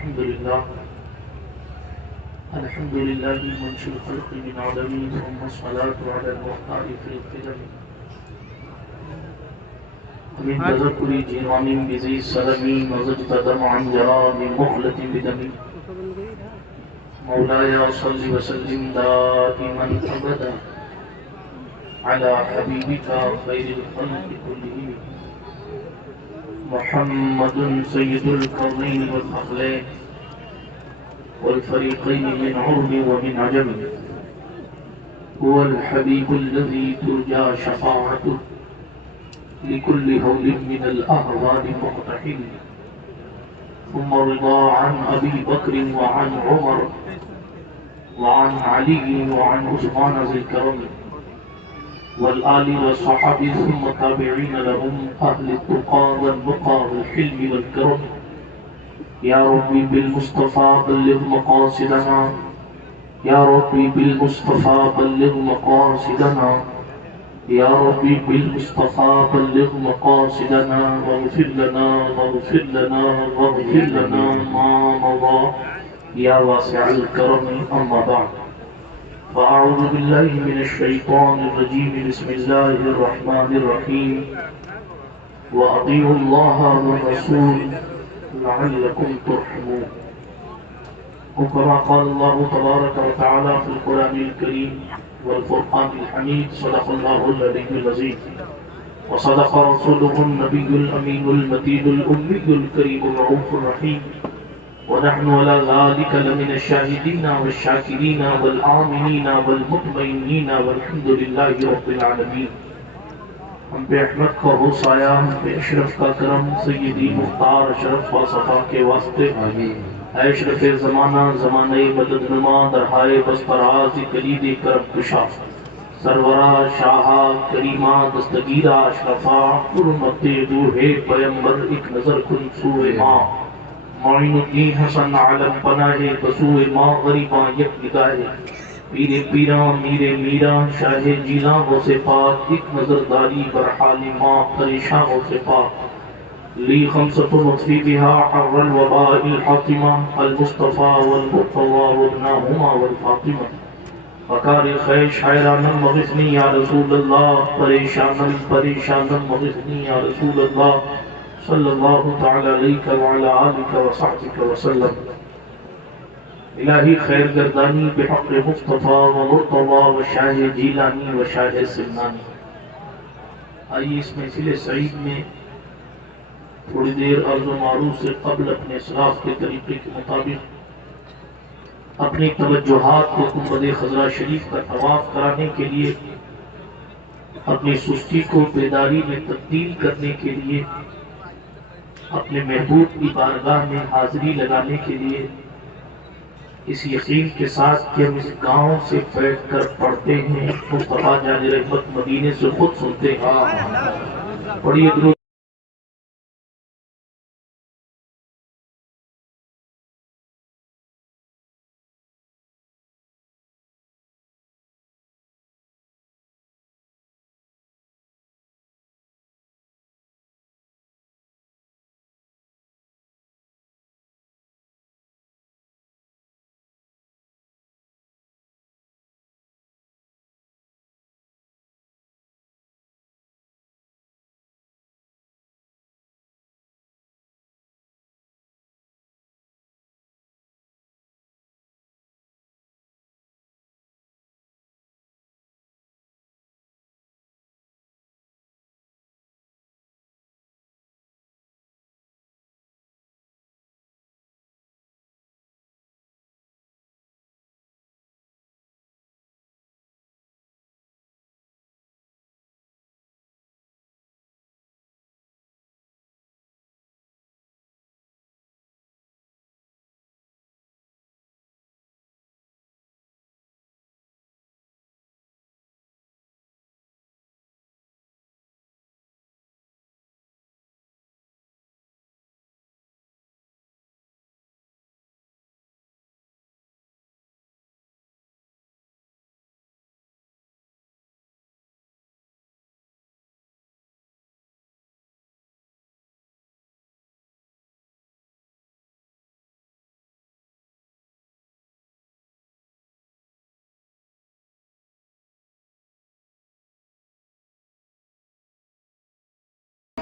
الحمد لله منشئ الخلق من عدم، ثم الصلاة على المختار في القدم. ومن تذكر جيران بذي السلم مزجت دمعا جرى من مخلة بدم. مولاي صل وسلم دائما أبدا على حبيبك خير الخلق كلهم محمد سيد الكونين والأخلاق والفريقين من عرب ومن عجم. هو الحبيب الذي ترجى شفاعته لكل هول من الأهوال مقتحم. ثم رضا عن أبي بكر وعن عمر وعن علي وعن عثمان ذي الكرم والآل والصحابة ثم تابعين لهم أهل التقى والنقى والحلم والكرم. يا ربي بالمصطفى بلغ مقاصدنا، يا ربي بالمصطفى بلغ مقاصدنا، يا ربي بالمصطفى بلغ مقاصدنا واغفر لنا واغفر لنا واغفر لنا ما مضى يا واسع الكرم. أما بعد، فأعوذ بالله من الشيطان الرجيم. بسم الله الرحمن الرحيم. وأطيعوا الله والرسول لعلكم ترحمون. وكما قال الله تبارك وتعالى في القرآن الكريم والفرقان الحميد: صدق الله العلي العظيم وصدق رسوله النبي الأمين المتين الأمي الكريم الرؤوف الرحيم. ونحن على ذلك لمن الشاهدين والشاكرين والآمنين والمطمئنين والحمد لله رب العالمين. ہم پہ احمد کا ہو سایہ، ہم پہ اشرف کا کرم، سیدی مختار اشرف و صفا کے واسطے. اے اشرف زمانہ، زمانہ مدد نما، درہائے بستراز کلید کرم کشا، سرورہ شاہا کریمہ دستگیرہ اشرفا، حرمت روح پیمبر ایک نظر کن سوئے ماں، معین الدین حسن عالم پناہ بسوئے ماں غریباں یک نگاہ، پیر پیراں میر میراں شاہ جیلاں غوث پاک، ایک نظر داری برحال ماں پریشاں غوث پاک. لی خمسۃ نطفی بہا حر الوباء الحاطمہ، المصطفیٰ والمرتضیٰ وابناہما والفاطمہ. فقار خیش حیرانم مغثنی یا رسول اللہ، پریشانم پریشانم مغثنی یا رسول اللہ، صلی اللہ تعالی علیہ وعلی آلہ وصحبہ وسلم. الہی خیر گردانی بحق مصطفیٰ و مرتضیٰ و شاہ جیلانی و شاہ سمنانی. آئیے اس محفل سعید میں تھوڑی دیر عرض و معروف سے قبل اپنے اسلاف کے طریقے کے مطابق اپنی توجہات کو گنبد خضرا شریف کا طواف کرانے کے لیے، اپنی سستی کو بیداری میں تبدیل کرنے کے لیے، اپنے محبوب کی بارگاہ میں حاضری لگانے کے لیے، اس یقین کے ساتھ کہ ہم اس گاؤں سے بیٹھ کر پڑھتے ہیں، مصطفیٰ جان رحمت مدینے سے خود سنتے ہیں. پڑھیے درود.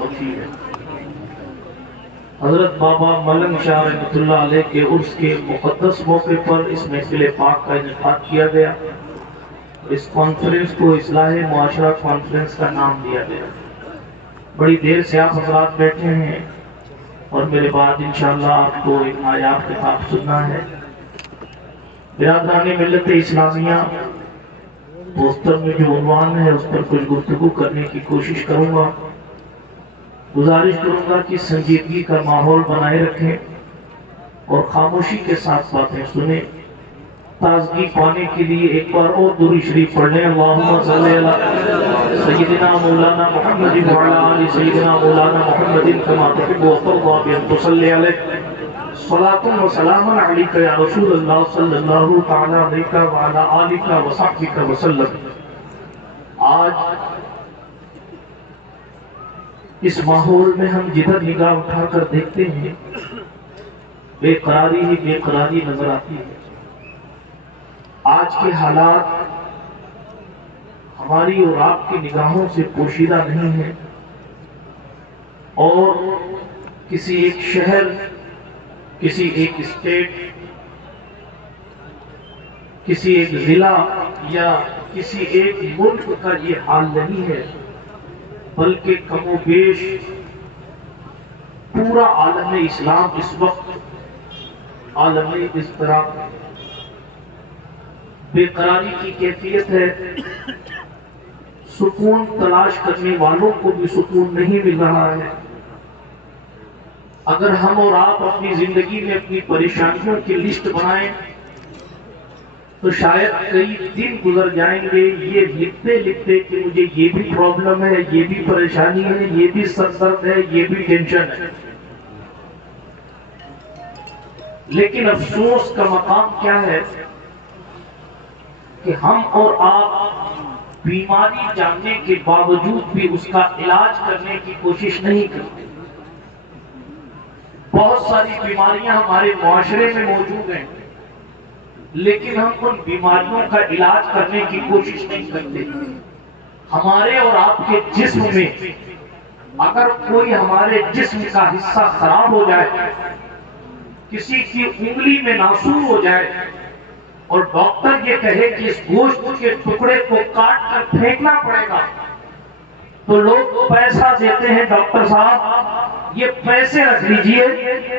ہوتی ہے۔ حضرت بابا ملنگ شاہ رحمۃ اللہ علیہ کے عرس کے مقدس موقع پر اس محفل پاک کا انعقاد کیا گیا۔ اس کانفرنس کو اصلاح معاشرہ کانفرنس کا نام دیا گیا۔ بڑی دیر سے آپ حضرات بیٹھے ہیں اور میرے بعد انشاءاللہ آپ کو ایک نایاب خطاب سننا ہے۔ برادران ملت اسلامیہ، پوسٹر میں جو عنوان ہے اس پر کچھ گفتگو کرنے کی کوشش کروں گا۔ گزارش کروں گا کہ سنجیدگی کا ماحول بنائے رکھیں اور خاموشی کے ساتھ باتیں سنیں۔ تازگی پانے کے لیے ایک بار اور درود شریف پڑھ لیں۔ اللہم صلی علی سیدنا مولانا محمد وعلی آل سیدنا مولانا محمد کما تحب وترضى بأن تصلی علیہ صلاۃ و سلام علیک یا رسول اللہ صلی اللہ تعالی علیہ وعلی آلہ وصحبہ وسلم۔ آج اس ماحول میں ہم جدھر نگاہ اٹھا کر دیکھتے ہیں بے قراری ہی بے قراری نظر آتی ہے۔ آج کے حالات ہماری اور آپ کی نگاہوں سے پوشیدہ نہیں ہیں، اور کسی ایک شہر، کسی ایک اسٹیٹ، کسی ایک ضلع یا کسی ایک ملک کا یہ حال نہیں ہے، بلکہ کم و بیش پورا عالم اسلام اس وقت عالم اضطراب بے قراری کی کیفیت ہے۔ سکون تلاش کرنے والوں کو بھی سکون نہیں مل رہا ہے۔ اگر ہم اور آپ اپنی زندگی میں اپنی پریشانیوں کی لسٹ بنائیں تو شاید کئی دن گزر جائیں گے یہ لکھتے لکھتے کہ مجھے یہ بھی پرابلم ہے، یہ بھی پریشانی ہے، یہ بھی سر درد ہے، یہ بھی ٹینشن ہے۔ لیکن افسوس کا مقام کیا ہے کہ ہم اور آپ بیماری جاننے کے باوجود بھی اس کا علاج کرنے کی کوشش نہیں کرتے۔ بہت ساری بیماریاں ہمارے معاشرے میں موجود ہیں، لیکن ہم ان بیماریوں کا علاج کرنے کی کوشش نہیں کرتے۔ ہمارے اور آپ کے جسم میں اگر کوئی ہمارے جسم کا حصہ خراب ہو جائے، کسی کی انگلی میں ناسور ہو جائے اور ڈاکٹر یہ کہے کہ اس گوشت کے ٹکڑے کو کاٹ کر پھینکنا پڑے گا، تو لوگ پیسہ دیتے ہیں، ڈاکٹر صاحب یہ پیسے رکھ لیجئے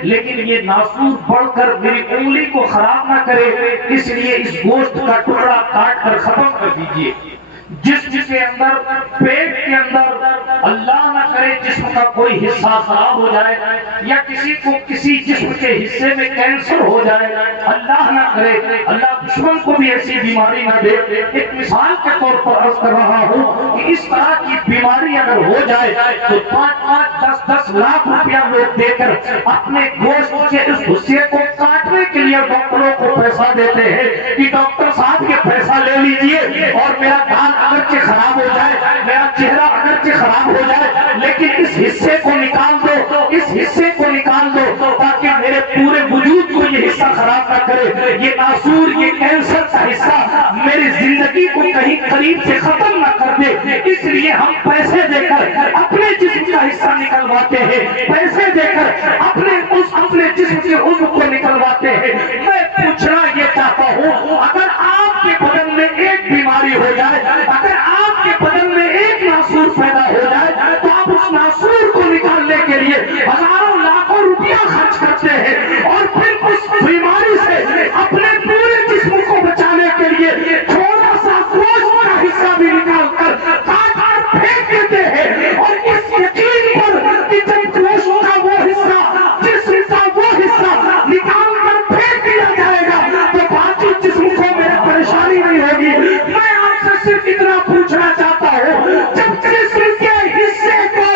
لیکن یہ ناسور بڑھ کر میری انگلی کو خراب نہ کرے، اس لیے اس گوشت کا ٹکڑا کاٹ کر ختم کر دیجئے۔ جسم کے اندر، پیٹ کے اندر اللہ نہ کرے جسم کا کوئی حصہ خراب ہو جائے، یا کسی کو کسی جسم کے حصے میں کینسر ہو جائے، اللہ نہ کرے، اللہ دشمن کو بھی ایسی بیماری نہ دے۔ ایک مثال کے طور پر عرض کر رہا ہوں کہ اس طرح کی بیماری اگر ہو جائے تو 5-10 لاکھ روپیہ لوگ دے کر اپنے گوشت کے اس حصے کو کاٹنے کے لیے ڈاکٹروں کو پیسہ دیتے ہیں کہ ڈاکٹر صاحب یہ پیسہ لے لیجئے اور میرا دان اگرچہ خراب ہو جائے، میرا چہرہ اگرچہ خراب ہو جائے، لیکن اس حصے کو نکال دو، اس حصے کو نکال دو تاکہ میرے پورے وجود کو یہ حصہ خراب نہ کرے، یہ ناسور، یہ کینسر کا حصہ میری زندگی کو کہیں قریب سے ختم نہ کر دے۔ اس لیے ہم پیسے دے کر اپنے جسم کا حصہ نکلواتے ہیں، پیسے دے کر اپنے جسم کے عضو کو نکلواتے ہیں۔ میں پوچھنا یہ چاہتا ہوں، اگر آپ کے بدن میں ایک بیماری ہو جائے، اگر آپ کے بدن میں ایک ناسور پیدا ہو جائے تو آپ اس ناسور کو نکالنے کے لیے ہزاروں لاکھوں روپیہ خرچ کرتے ہیں، اور پھر اس بیماری سے اپنے پورے جسم کو بچانے کے لیے تھوڑا سا گوشت کا حصہ بھی نکال کر کاٹ کر پھینک دیتے ہیں، اور اس یقین پر کہ جب گوشت کا وہ حصہ، جسم کا وہ حصہ نکال کر پھینک دیا جائے گا تو باقی جسم کو میرے پریشانی نہیں ہوگی۔ میں آپ سے صرف اتنا پوچھنا چاہتا ہوں، جب جسم کے حصے کو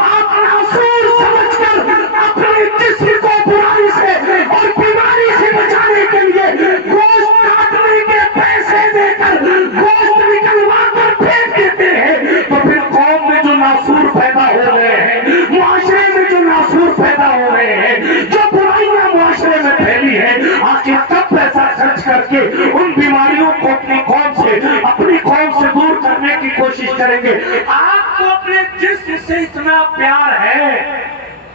آپ ناسور سمجھ کر اپنے جسم کو برائی سے اور بیماری سے بچانے کے لیے گوشت کاٹنے کے پیسے دے کر گوشت نکلوا کر پھینک دیتے ہیں، تو پھر قوم میں جو ناسور پیدا ہو رہے ہیں، معاشرے میں جو ناسور پیدا ہو رہے ہیں، جو برائیاں معاشرے میں پھیلی ہیں، آخر کب پیسہ خرچ کر کے ان بیماریوں کو اپنی قوم سے دور کرنے کی کوشش کریں گے؟ آپ کو اپنے جسم سے اتنا اتنا پیار ہے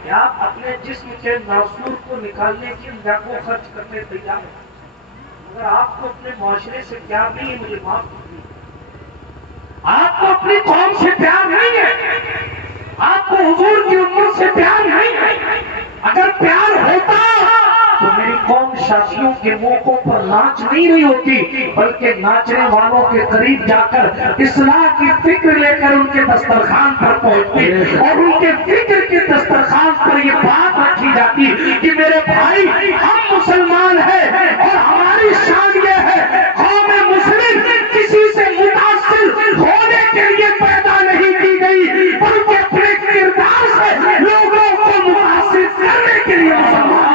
کہ آپ اپنے جسم کے ناسور کو نکالنے کی لاکھوں خرچ کرنے تیار ہیں. اگر آپ کو اپنے معاشرے سے پیار نہیں ہے مجھے معاف کیجیے، آپ کو اپنی قوم سے پیار نہیں ہے، آپ کو حضور کی امت سے پیار نہیں ہے، اگر پیار ہوتا تو میری قوم شادیوں کے موقعوں پر ناچ نہیں رہی ہوتی، بلکہ ناچنے والوں کے قریب جا کر اصلاح کی فکر لے کر ان کے دسترخوان پر پہنچتی، اور ان کے فکر کے دسترخوان پر یہ بات رکھی جاتی کہ میرے بھائی ہم مسلمان ہیں اور ہماری شان یہ ہے قوم مسلم کسی سے متاثر ہونے کے لیے پیدا نہیں کی گئی، بلکہ اپنے کردار سے لوگوں کو متاثر کرنے کے لیے مسلمان.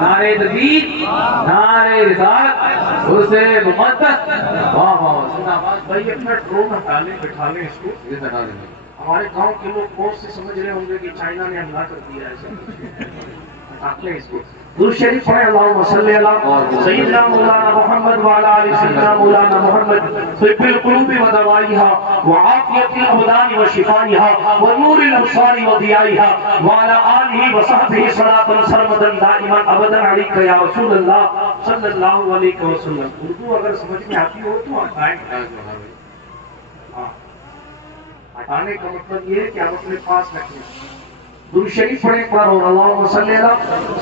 نعرہ تکبیر، نعرہ رسالت، حسین مقدس. واہ واہ سنا بات بھائی اپنا ڈرون ہٹا لیں، بٹھا لیں اس کو. یہ بتا دیں. ہمارے گاؤں کے لوگ بہت سے سمجھ رہے ہوں گے کہ چائنا نے حملہ کر دیا ہے. ہٹا لیں اس کو. درود شریف پڑھیں اللہم صلی علی سیدنا مولانا محمد وعلی آل سیدنا مولانا محمد طب القلوب ودوائها وعافیت الابدان وشفائها ونور الابصار وضیائها وعلی آلہ وصحبہ صلاۃ سرمدا دائما ابدا علیک یا رسول اللہ صلی اللہ علیہ وسلم. اردو اگر سمجھ میں آتی ہو تو ہٹائیں. ہٹانے کا مطلب یہ ہے کہ آپ اپنے پاس رکھیں. درود شریف پڑھیں پر اور اللہم صلی علی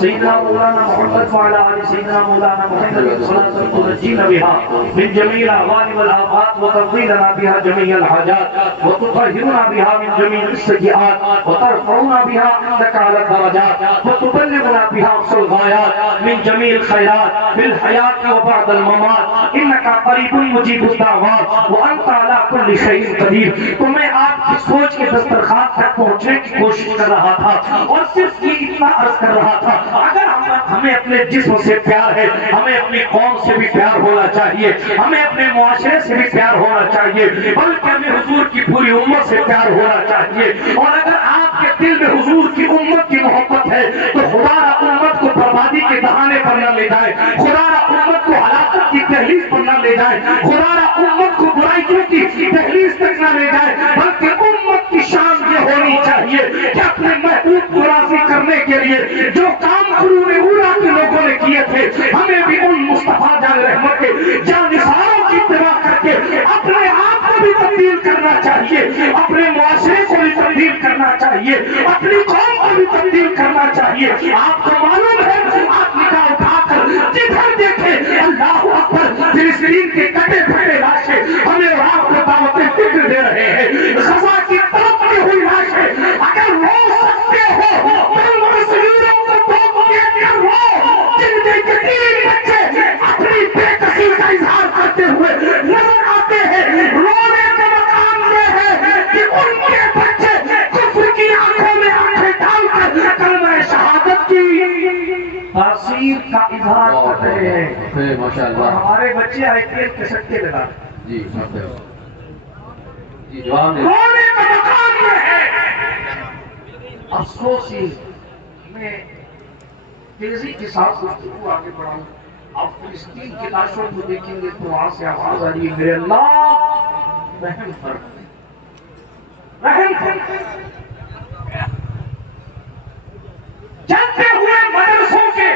سیدنا مولانا محمد وعلی آل سیدنا مولانا محمد صلاۃ تنجینا بها من جميع الاهوال والآفات وتقضي لنا بها جميع الحاجات وتطهرنا بها من جميع السيئات وترفعنا بها عندك على الدرجات وتبلغنا بها اقصى الغايات من جميع الخيرات في الحياة وبعد الممات انك قریب مجیب الدعوات وانت على كل شيء قدیر. تو میں آپ کی سوچ کے دسترخوان تک پہنچنے کی کوشش کر رہا تھا اور صرف یہ اتنا عرض کر رہا تھا اگر ہمیں اپنے جسم سے پیار ہے ہمیں اپنی قوم سے بھی پیار ہونا چاہیے، ہمیں اپنے معاشرے سے بھی پیار ہونا چاہیے، بلکہ ہمیں حضور کی پوری امت سے پیار ہونا چاہیے. اور اگر آپ کے دل میں حضور کی امت کی محبت ہے تو خدا را امت کو بربادی کے دہانے پر نہ لے جائے، خدا را امت کو ہلاکت کی دہلیز پر نہ لے جائے، خدا را امت کو برائیوں کی دہلیز تک نہ لے جائے، بلکہ امت کی شان یہ ہونی چاہیے کہ اپنے محبوب کو راضی کرنے کے لیے جو کام قرون اولا کے لوگوں نے کیے تھے ہمیں بھی ان مصطفیٰ جان رحمت کے جانثاروں کی اتباع کر کے اپنے آپ کو بھی تبدیل کرنا چاہیے، اپنے معاشرے کو بھی تبدیل کرنا چاہیے، اپنی قوم کو بھی تبدیل کرنا چاہیے. آپ کو معلوم ہے آپ نکاح اٹھا کر جدھر دیکھیں اللہ اکبر فلسطین کے کٹے پھٹے لاشیں ہمیں اور آپ کو دعوت فکر دے رہے ہیں. غزہ کی طرف میں ہوئی لاشیں اگر رو سکتے ہو تو تصویروں کو ٹوک دیکھ کر رو جن کے یتیم بچے اپنی بے کسی کا اظہار کرتے ہوئے نظر آتے ہیں. رونے کا مقام یہ ہے کہ ان کے بچے کفر کی آنکھوں میں آنکھیں ڈال کر کلمہ شہادت کی تاثیر کا اظہار کر رہے ہیں. اور ہمارے بچے آئی پی ایل کے سٹکے لگا جی جواب دیں. رونے کا مقام یہ ہے. افسوس ہی میں تیزی کے ساتھ گفتگو آگے بڑھاؤں. آپ فلسطین کی لاشوں کو دیکھیں گے تو وہاں سے آواز آ رہی ہے میرے اللہ رحم کر، رحم کر. چلتے ہوئے مدرسوں کے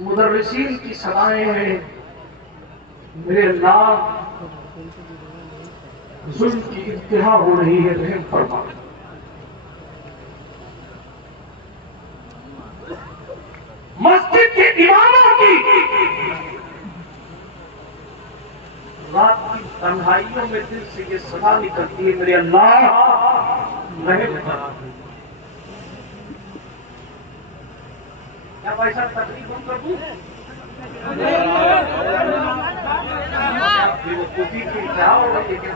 مدرسین کی صدائیں ہیں میرے اللہ ظلم کی انتہا ہو رہی ہے رحم فرما. مسجد کے اماموں کی رات کی تنہائیوں میں دل سے یہ صدا نکلتی ہے میرے اللہ رحم فرما. کیا بھائی صاحب تقریب کر دوں؟ وہ کفی کی انتہا ہو رہی ہے کیا؟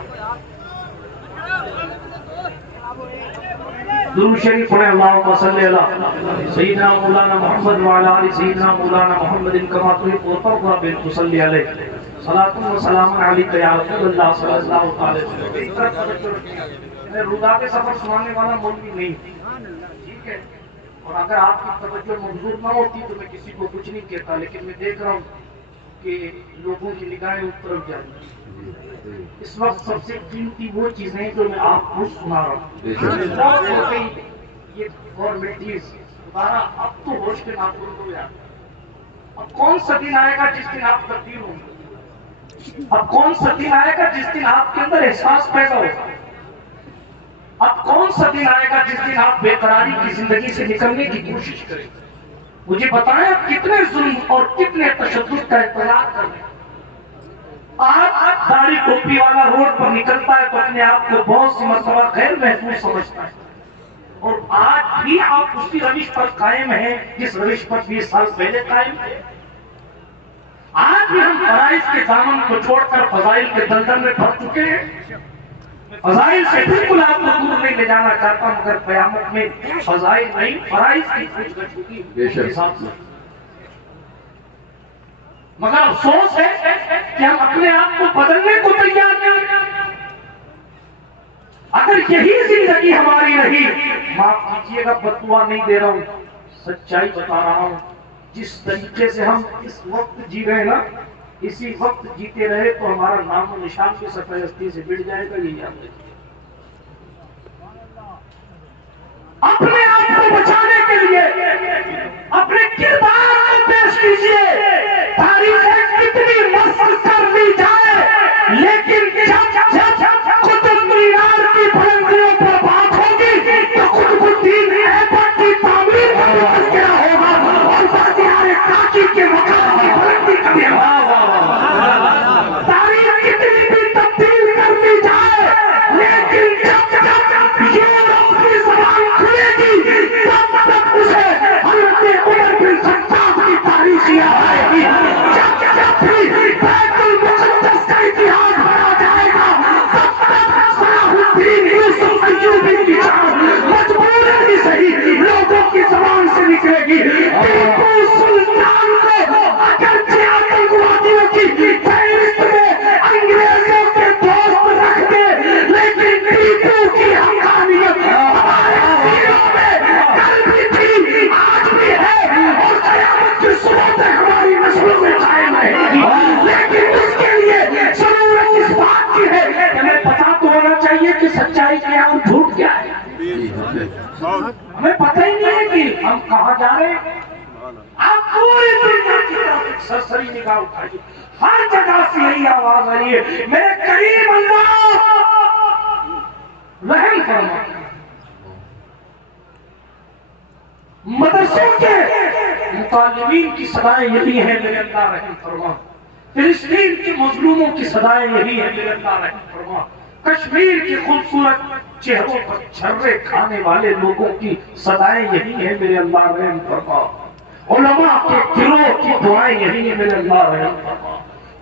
درود شریف پڑھیں اللہم صلی علی سیدنا مولانا محمد وعلی آل سیدنا مولانا محمد کما تحب وترضى بن تصلی علیہ صلاۃ و سلام علیک یا رسول اللہ صلی اللہ علیہ وسلم. میں ردا کے سفر سنانے والا مولوی نہیں، ٹھیک ہے، اور اگر آپ کی توجہ منظور نہ ہوتی تو میں کسی کو کچھ نہیں کہتا، لیکن میں دیکھ رہا ہوں کہ لوگوں کی نگاہیں اس طرف جائیں. اس وقت سب سے قیمتی وہ چیزیں جو میں آپ کو سنا رہا ہوں. یہ فارمیلٹیز دوبارہ اب تو ہوش کے ناخن ہو یار. اب کون سا دن آئے گا جس دن آپ تبدیل ہوں گے؟ اب کون سا دن آئے گا جس دن آپ کے اندر احساس پیدا ہوگا؟ اب کون سا دن آئے گا جس دن آپ بے قراری کی زندگی سے نکلنے کی کوشش کریں؟ مجھے بتائیں آپ کتنے ظلم اور کتنے تشدد کا انتظار کر رہے ہیں. آج داڑھی ٹوپی والا روڈ پر نکلتا ہے تو اپنے آپ کو بہت سی مرتبہ غیر محفوظ سمجھتا ہے، اور آج بھی آپ اسی روش پر قائم ہیں جس روش پر 20 سال پہلے قائم تھے. آج بھی ہم فرائض کے دامن کو چھوڑ کر فضائل کے دلدل میں پھنس چکے ہیں. فضائل سے بالکل آپ کو دور نہیں لے جانا چاہتا، مگر قیامت میں فضائل نہیں فرائض کی پوچھ گچھ ہوگی اس کے ساتھ. مگر افسوس ہے کہ ہم اپنے آپ کو بدلنے کو تیار نہیں. اگر یہی زندگی ہماری رہی، معاف کیجیے گا بددعا نہیں دے رہا ہوں، سچائی بتا رہا ہوں، جس طریقے سے ہم اس وقت جی رہے ہیں نا، اسی وقت جیتے رہے تو ہمارا نام و نشان کی صفحہ ہستی سے مٹ جائے گا. یہ یاد رکھیے. اپنے آپ کو بچانے کے لیے اپنے کردار کو پیش کیجیے. تاریخیں کتنی مسخ کر لی جائے، لیکن جب قطب مینار کی بلندیوں پر بات ہوگی تو قطب الدین ایبک کی تعمیر کا تذکرہ ہوگا اور بختیار کاکی کے مقام کی بلندی کا بھی. تاریخ کتنی بھی تبدیل کر لی جائے، لیکن جب یورپ کی زبان کھلے گی تب تک اسے حضرت عمر بن خطاب کی تاریخ یاد آئے گی. جب بھی بیت المقدس کا اتحاد بڑھا جائے گا تب تک صلاح الدین یوسف ایوبی کی جان مجبور ہی صحیح لوگوں کی زبان سے نکلے گی. ٹیپو سلطان کو اگرچہ آتنکوادیوں کی فہرست میں انگریزوں کے دوست رکھ دے، لیکن ٹیپو کی حقانیت ہمارے سینوں میں کل بھی تھی، آج بھی ہے اور قیامت کی صبح تک ہماری نسلوں میں قائم رہے گی. لیکن اس کے لیے ضرورت اس بات کی ہے کہ ہمیں پتا تو ہونا چاہیے کہ سچائی کیا ہے اور جھوٹ کیا ہے. ہمیں پتہ ہی نہیں ہے کہ ہم کہاں جا رہے ہیں. آپ پوری دنیا کی طرف ایک سرسری نگاہ اٹھائیے، ہر جگہ سے یہی آواز آ رہی ہے، میرے کریم اللہ رحم فرما. مدرسوں کے متعلمین کی صدائیں یہی ہیں، میرے اللہ رحم فرما. فلسطین کے مظلوموں کی صدائیں یہی ہیں، میرے اللہ رحم فرما. کشمیر کے خوبصورت چہروں پر چھرے کھانے والے لوگوں کی صدائیں یہی ہیں، میرے اللہ رحم فرما. علماء کے دلوں کی دعائیں یہی ہیں، میرے اللہ رحم فرما.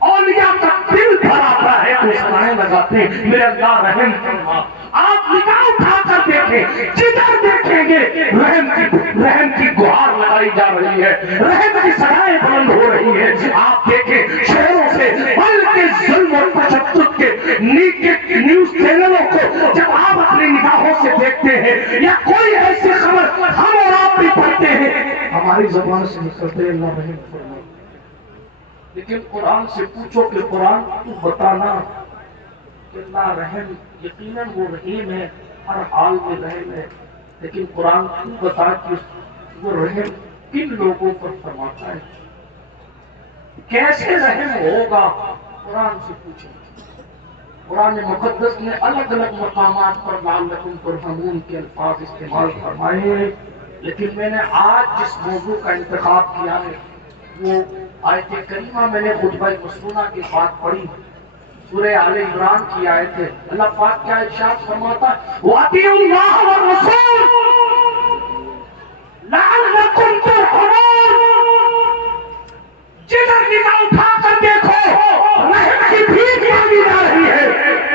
اولیاء کا دل بھراتا ہے تو صدائیں لگاتے ہیں، میرے اللہ رحم فرما. آپ نگاہ اٹھا کر دیکھیں، جدھر دیکھیں گے رحم کی گہار لگائی جا رہی ہے، رحم کی صدائیں بلند ہو رہی ہیں. آپ دیکھیں شہروں سے بلکہ ظلم اور تشدد کے نیوز چینلوں کو جب آپ اپنی نگاہوں سے دیکھتے ہیں یا کوئی ایسی خبر ہم اور آپ بھی پڑھتے ہیں، ہماری زبان سے نکلتے اللہ رحم فرما. لیکن قرآن سے پوچھو کہ قرآن تو بتانا کہ اللہ رحم، یقیناً وہ رحیم ہے، ہر حال میں رحم ہے، لیکن قرآن تو بتا کہ وہ رحم کن لوگوں پر فرماتا ہے، کیسے رحم ہوگا. قرآن سے پوچھیں. قرآن مقدس نے الگ الگ مقامات پر لعلکم ترحمون کے الفاظ استعمال فرمائے ہیں، لیکن میں نے آج جس موضوع کا انتخاب کیا ہے وہ آیت کریمہ میں نے خطبہ مسنونہ کی بات پڑھی، سورہ آل عمران کی آیت ہے. اللہ پاک کیا ارشاد فرماتا ہے، وَأَطِیعُوا اللَّهَ وَالرَّسُولَ لَعَلَّکُمْ تُرْحَمُونَ. جدھر نگاہ اٹھا کر دیکھو رحم کی بھیک مانگی جا رہی ہے.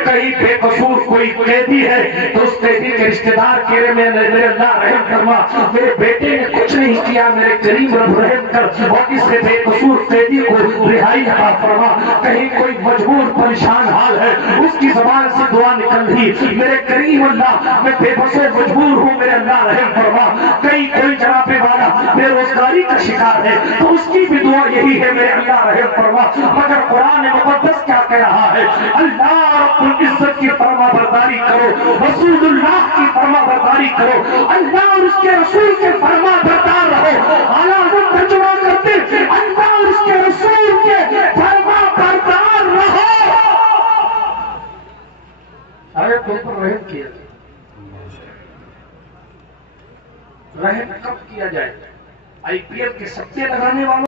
کہیں بے قصور کوئی قیدی ہے تو اس قیدی کے رشتہ دار کہہ رہے میرے اللہ رحم فرما، میرے بیٹے نے کچھ نہیں کیا، میرے کریم رب رحم کر اور اس بے قصور قیدی کو رہائی عطا فرما۔ کہیں کوئی مجبور پریشان حال ہے، اس کی زبان سے دعا نکل رہی، میرے کریم اللہ میں بے بس و مجبور ہوں، میرے اللہ رحم فرما۔ کہیں کوئی جناب والا بے روزگاری کا شکار ہے تو اس کی بھی دعا یہی ہے، میرے اللہ رحم فرما۔ مگر قرآن مقدس کیا کہہ رہا ہے؟ اللہ رب العزت کی فرما برداری کرو، رسول اللہ کی فرما برداری کرو، اللہ اور اس کے رسول کے فرما بردار رہو۔ اعلیٰ حضرت ترجمہ کرتے اللہ اور اس کے رسول کے فرما بردار رہو۔ آئے تم پر رحم کیا جائے، رحم کب کیا جائے؟ آئی پی ایل کے سٹے لگانے والوں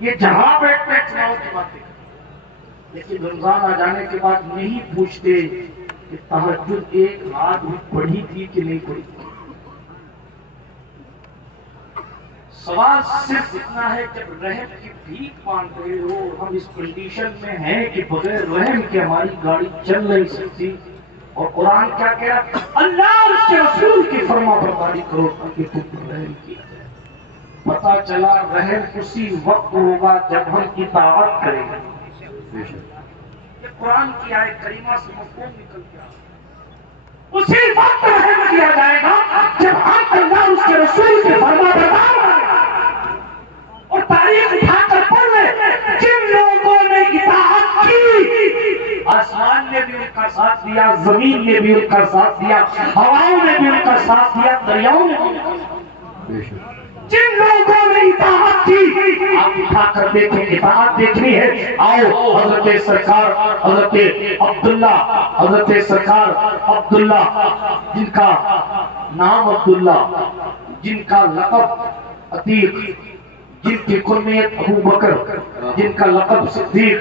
یہ جہاں بیٹھتے چناؤ کی باتیں، لیکن رمضان آ جانے کے بعد نہیں پوچھتے کہ تہجد ایک رات پڑھی تھی کہ نہیں پڑھی۔ سوال صرف اتنا ہے جب رحم کی بھیک مانگ رہے ہو، ہم اس کنڈیشن میں ہیں کہ بغیر رحم کے ہماری گاڑی چل نہیں سکتی، اور قرآن کیا کہہ رہا ہے؟ اللہ اور اس کے رسول کی فرما برداری کرو تاکہ تم پر رحم کیا جائے۔ پتا چلا رحم اسی وقت ہوگا جب ہم اطاعت کریں گے۔ یہ قرآن کی آیت کریمہ سے مفہوم نکل گیا، اسی وقت رحم کیا جائے گا جب ہم اللہ اور اس کے رسول کے فرما بردار ہوں گے۔ اور تاریخ اٹھا کر پڑھ لیں، جن لوگوں نے اطاعت کی، آسمان نے بھی ان کا ساتھ دیا، زمین نے بھی ان کا ساتھ دیا، ہواؤں نے بھی ان کا ساتھ دیا، دریاؤں نے بھی ان کا ساتھ دیا۔ جن لوگوں نے اطاعت کی، آپ اٹھا کر دیکھیں، اطاعت دیکھنی ہے، آؤ حضرت سرکار حضرت سرکار عبداللہ، جن کا نام عبداللہ، جن کا لقب عتیق، جن کی کنیت ابو بکر، جن کا لقب صدیق،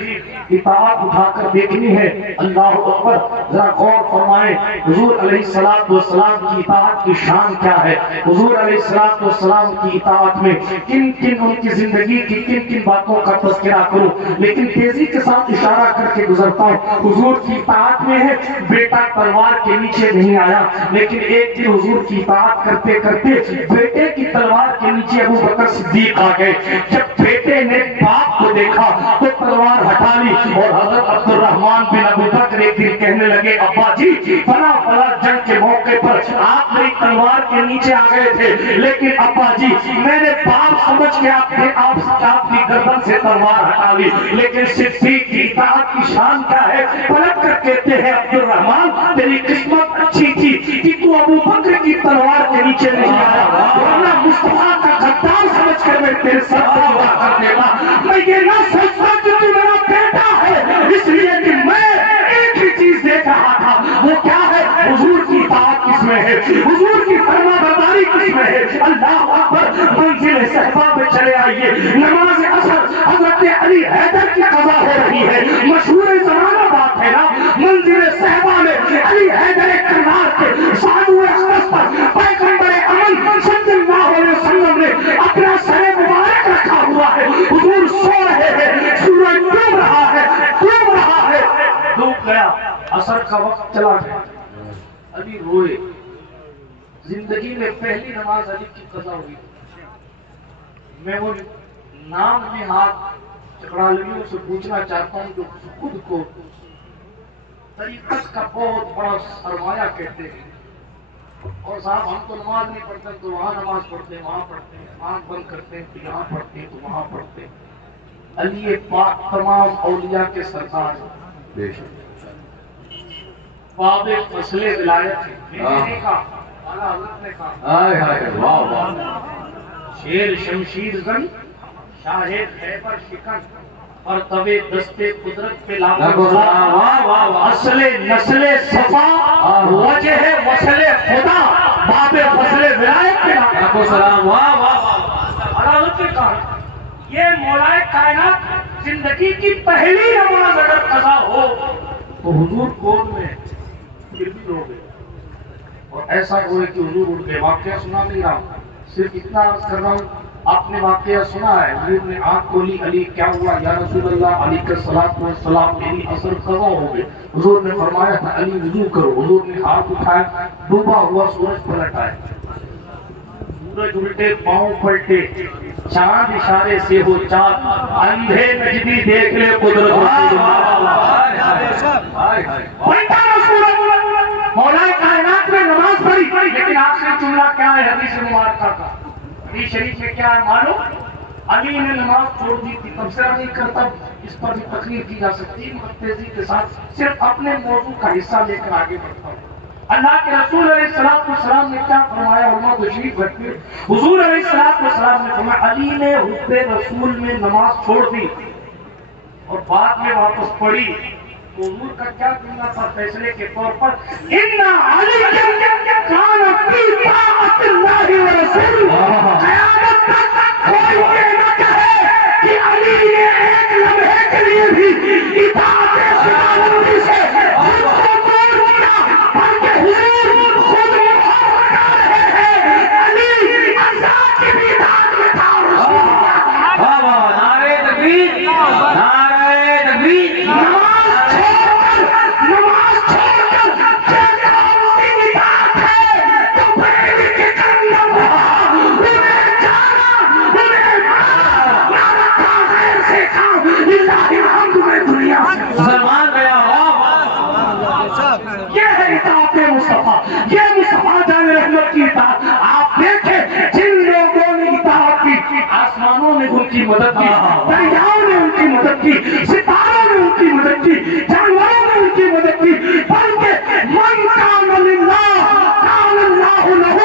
اطاعت اٹھا کر دیکھنی ہے۔ اللہ اکبر، ذرا غور فرمائیں، حضور علیہ السلام کی اطاعت کی شان کیا ہے؟ حضور علیہ السلام کی اطاعت میں کن کن ان کی زندگی کی کن کن باتوں کا تذکرہ کروں، لیکن تیزی کے ساتھ اشارہ کر کے گزرتا ہوں۔ حضور کی اطاعت میں ہے، بیٹا تلوار کے نیچے نہیں آیا، لیکن ایک دن حضور کی اطاعت کرتے کرتے بیٹے کی تلوار کے نیچے ابو بکر صدیق آ گئے۔ جب بیٹے نے باپ کو دیکھا تو تلوار ہٹا لی، اور حضرت عبد الرحمن بن ابو بکر ایک دن کہنے لگے، ابا جی فلاں فلاں جنگ کے موقع پر آپ میری تلوار کے نیچے آ گئے تھے، لیکن ابا جی میں نے باپ سمجھ کے آپ کی گردن سے تلوار ہٹا لی، لیکن صدیق کی اطاعت کی شان کیا ہے؟ پلٹ کر کہتے ہیں، عبد الرحمن تیری قسمت اچھی تھی کہ تو ابو بکر کی تلوار کے نیچے نہیں آیا، ورنہ مصطفیٰ کا غدار سمجھ کر میں تیرے سر پر دعا کر دیتا۔ میں یہ نہ سوچتا کہ تو میرا بیٹا ہے، اس لیے کہ میں ایک ہی چیز دیکھ رہا تھا، وہ کیا ہے؟ حضور کی اطاعت کس میں ہے، حضور کی فرما برداری کس میں ہے۔ اللہ اکبر، منزل صحبہ میں چلے آئیے، نماز عصر حضرت علی حیدر کی قضا ہو رہی ہے، مشہور زمانہ بات ہے نا، منزل صحبہ میں علی حیدر کرنار کے سانو اقدس پر پیغمبر امن صلی اللہ علیہ وسلم نے اپنا سر مبارک رکھا ہوا ہے، حضور سو رہے ہیں، سورج ڈوب رہا ہے، ڈوب گیا، عصر کا وقت چلا گیا، علی روئے، زندگی میں پہلی نماز علی کی قضا ہوئی۔ میں وہ نام نہاد چکڑالویوں سے پوچھنا چاہتا ہوں جو خود کو طریقت کا بہت بڑا سرمایہ کہتے ہیں، اور صاحب ہم تو نماز نہیں پڑھتے تو وہاں نماز پڑھتے ہیں، وہاں پڑھتے ہیں، آنکھ بند کرتے ہیں تو یہاں پڑھتے ہیں تو وہاں پڑھتے ہیں۔ علی پاک تمام اولیاء کے سردار ہیں، باب فصل ولایت ہے۔ میں نے کہا، اعلیٰ حضرت نے کہا، شیر شمشیر زن شاہ خیبر شکن اور طبع دستے قدرت پہ لاغر اصل نسل صفا وجہ وصل خدا باب فصل ولایت پہ لاغر۔ اعلیٰ حضرت نے کہا یہ مولا کائنات زندگی کی پہلی نماز اگر قضا ہو تو حضور گود میں پھر بھی رو گئے، اور ایسا ہوئے کہ حضور اٹھ گئے۔ واقعہ سنا نہیں رہا، صرف اتنا عرض کر رہا ہوں، آپ نے واقعہ سنا ہے، حضور نے آنکھ کھولی، علی کیا ہوا یا رسول اللہ؟ علی کا صلاۃ والسلام میری عصر قضا ہو گئے۔ حضور نے فرمایا تھا علی وضو کرو، حضور نے ہاتھ اٹھایا، ڈوبا ہوا سورج پلٹ آئے، سورج الٹے پاؤں پلٹے، چاند اشارے سے ہو چاند، اندھے نجدی دیکھ لے قدرت مولا کائنات میں نماز پڑھی، لیکن آخری جملہ کیا ہے حدیث مبارکہ کا؟ حدیث شریف میں کیا ہے معلوم؟ علی نے نماز چھوڑ دی تھی، تبصرہ نہیں کرتا، اس پر بھی تقریر کی جا سکتی ہے تیزی کے ساتھ، صرف اپنے موضوع کا حصہ لے کر آگے بڑھتا ہوں۔ اللہ کے رسول علیہ السلام نے کیا فرمایا؟ علماء تشریف رکھتے، حضور علیہ السلام نے فرمایا علی نے حب رسول میں نماز چھوڑ دی اور بعد میں واپس پڑھی، تو حضور کا کیا جملہ تھا فیصلے کے طور پر؟ ان علی کان فی طاعت اللہ ورسولہ، قیامت تک کوئی یہ نہ کہے کہ علی نے ایک لمحے کے لیے بھی اطاعت خداوندی سے خود کو دور کیا، بلکہ حضور خود محرم کر رہے ہیں علی اللہ کی بھی اطاعت میں تھا۔ نعرہ تکبیر، نعرہ تکبیر، مسلمان گیا یہ ہے اطاعت مصطفیٰ، یہ مصطفیٰ جان رحمت کی اطاعت۔ آپ دیکھیں جن لوگوں نے اطاعت کی، آسمانوں نے ان کی مدد کی، دریاؤں نے ان کی مدد کی، ستاروں نے ان کی مدد کی، جانوروں نے ان کی مدد کی، بلکہ من کان للہ کان اللہ لہ،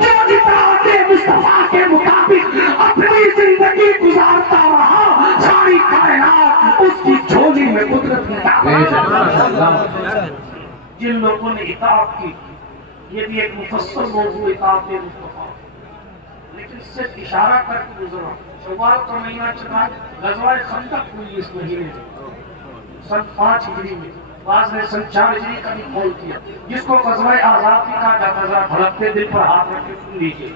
جو اطاعت مصطفیٰ کے مطابق اپنی زندگی گزارتا رہا، ساری کائنات اس کی جھولی میں قدرت میں جن لوگوں نے اطاعت کی۔ یہ بھی ایک مفصل موضوع اطاعت مصطفیٰ، لیکن صرف اشارہ کر کے گزرا۔ شوال کا مہینہ چلا، غزوہ خندق ہوئی اس مہینے میں سن 5 ہجری میں، بعض نے سن 4 ہجری کا بھی قول کیا، جس کو غزوہ آزاد بھی کہا جاتا ہے۔ ذرا بھڑکتے دل پر ہاتھ رکھ کے سن لیجیے،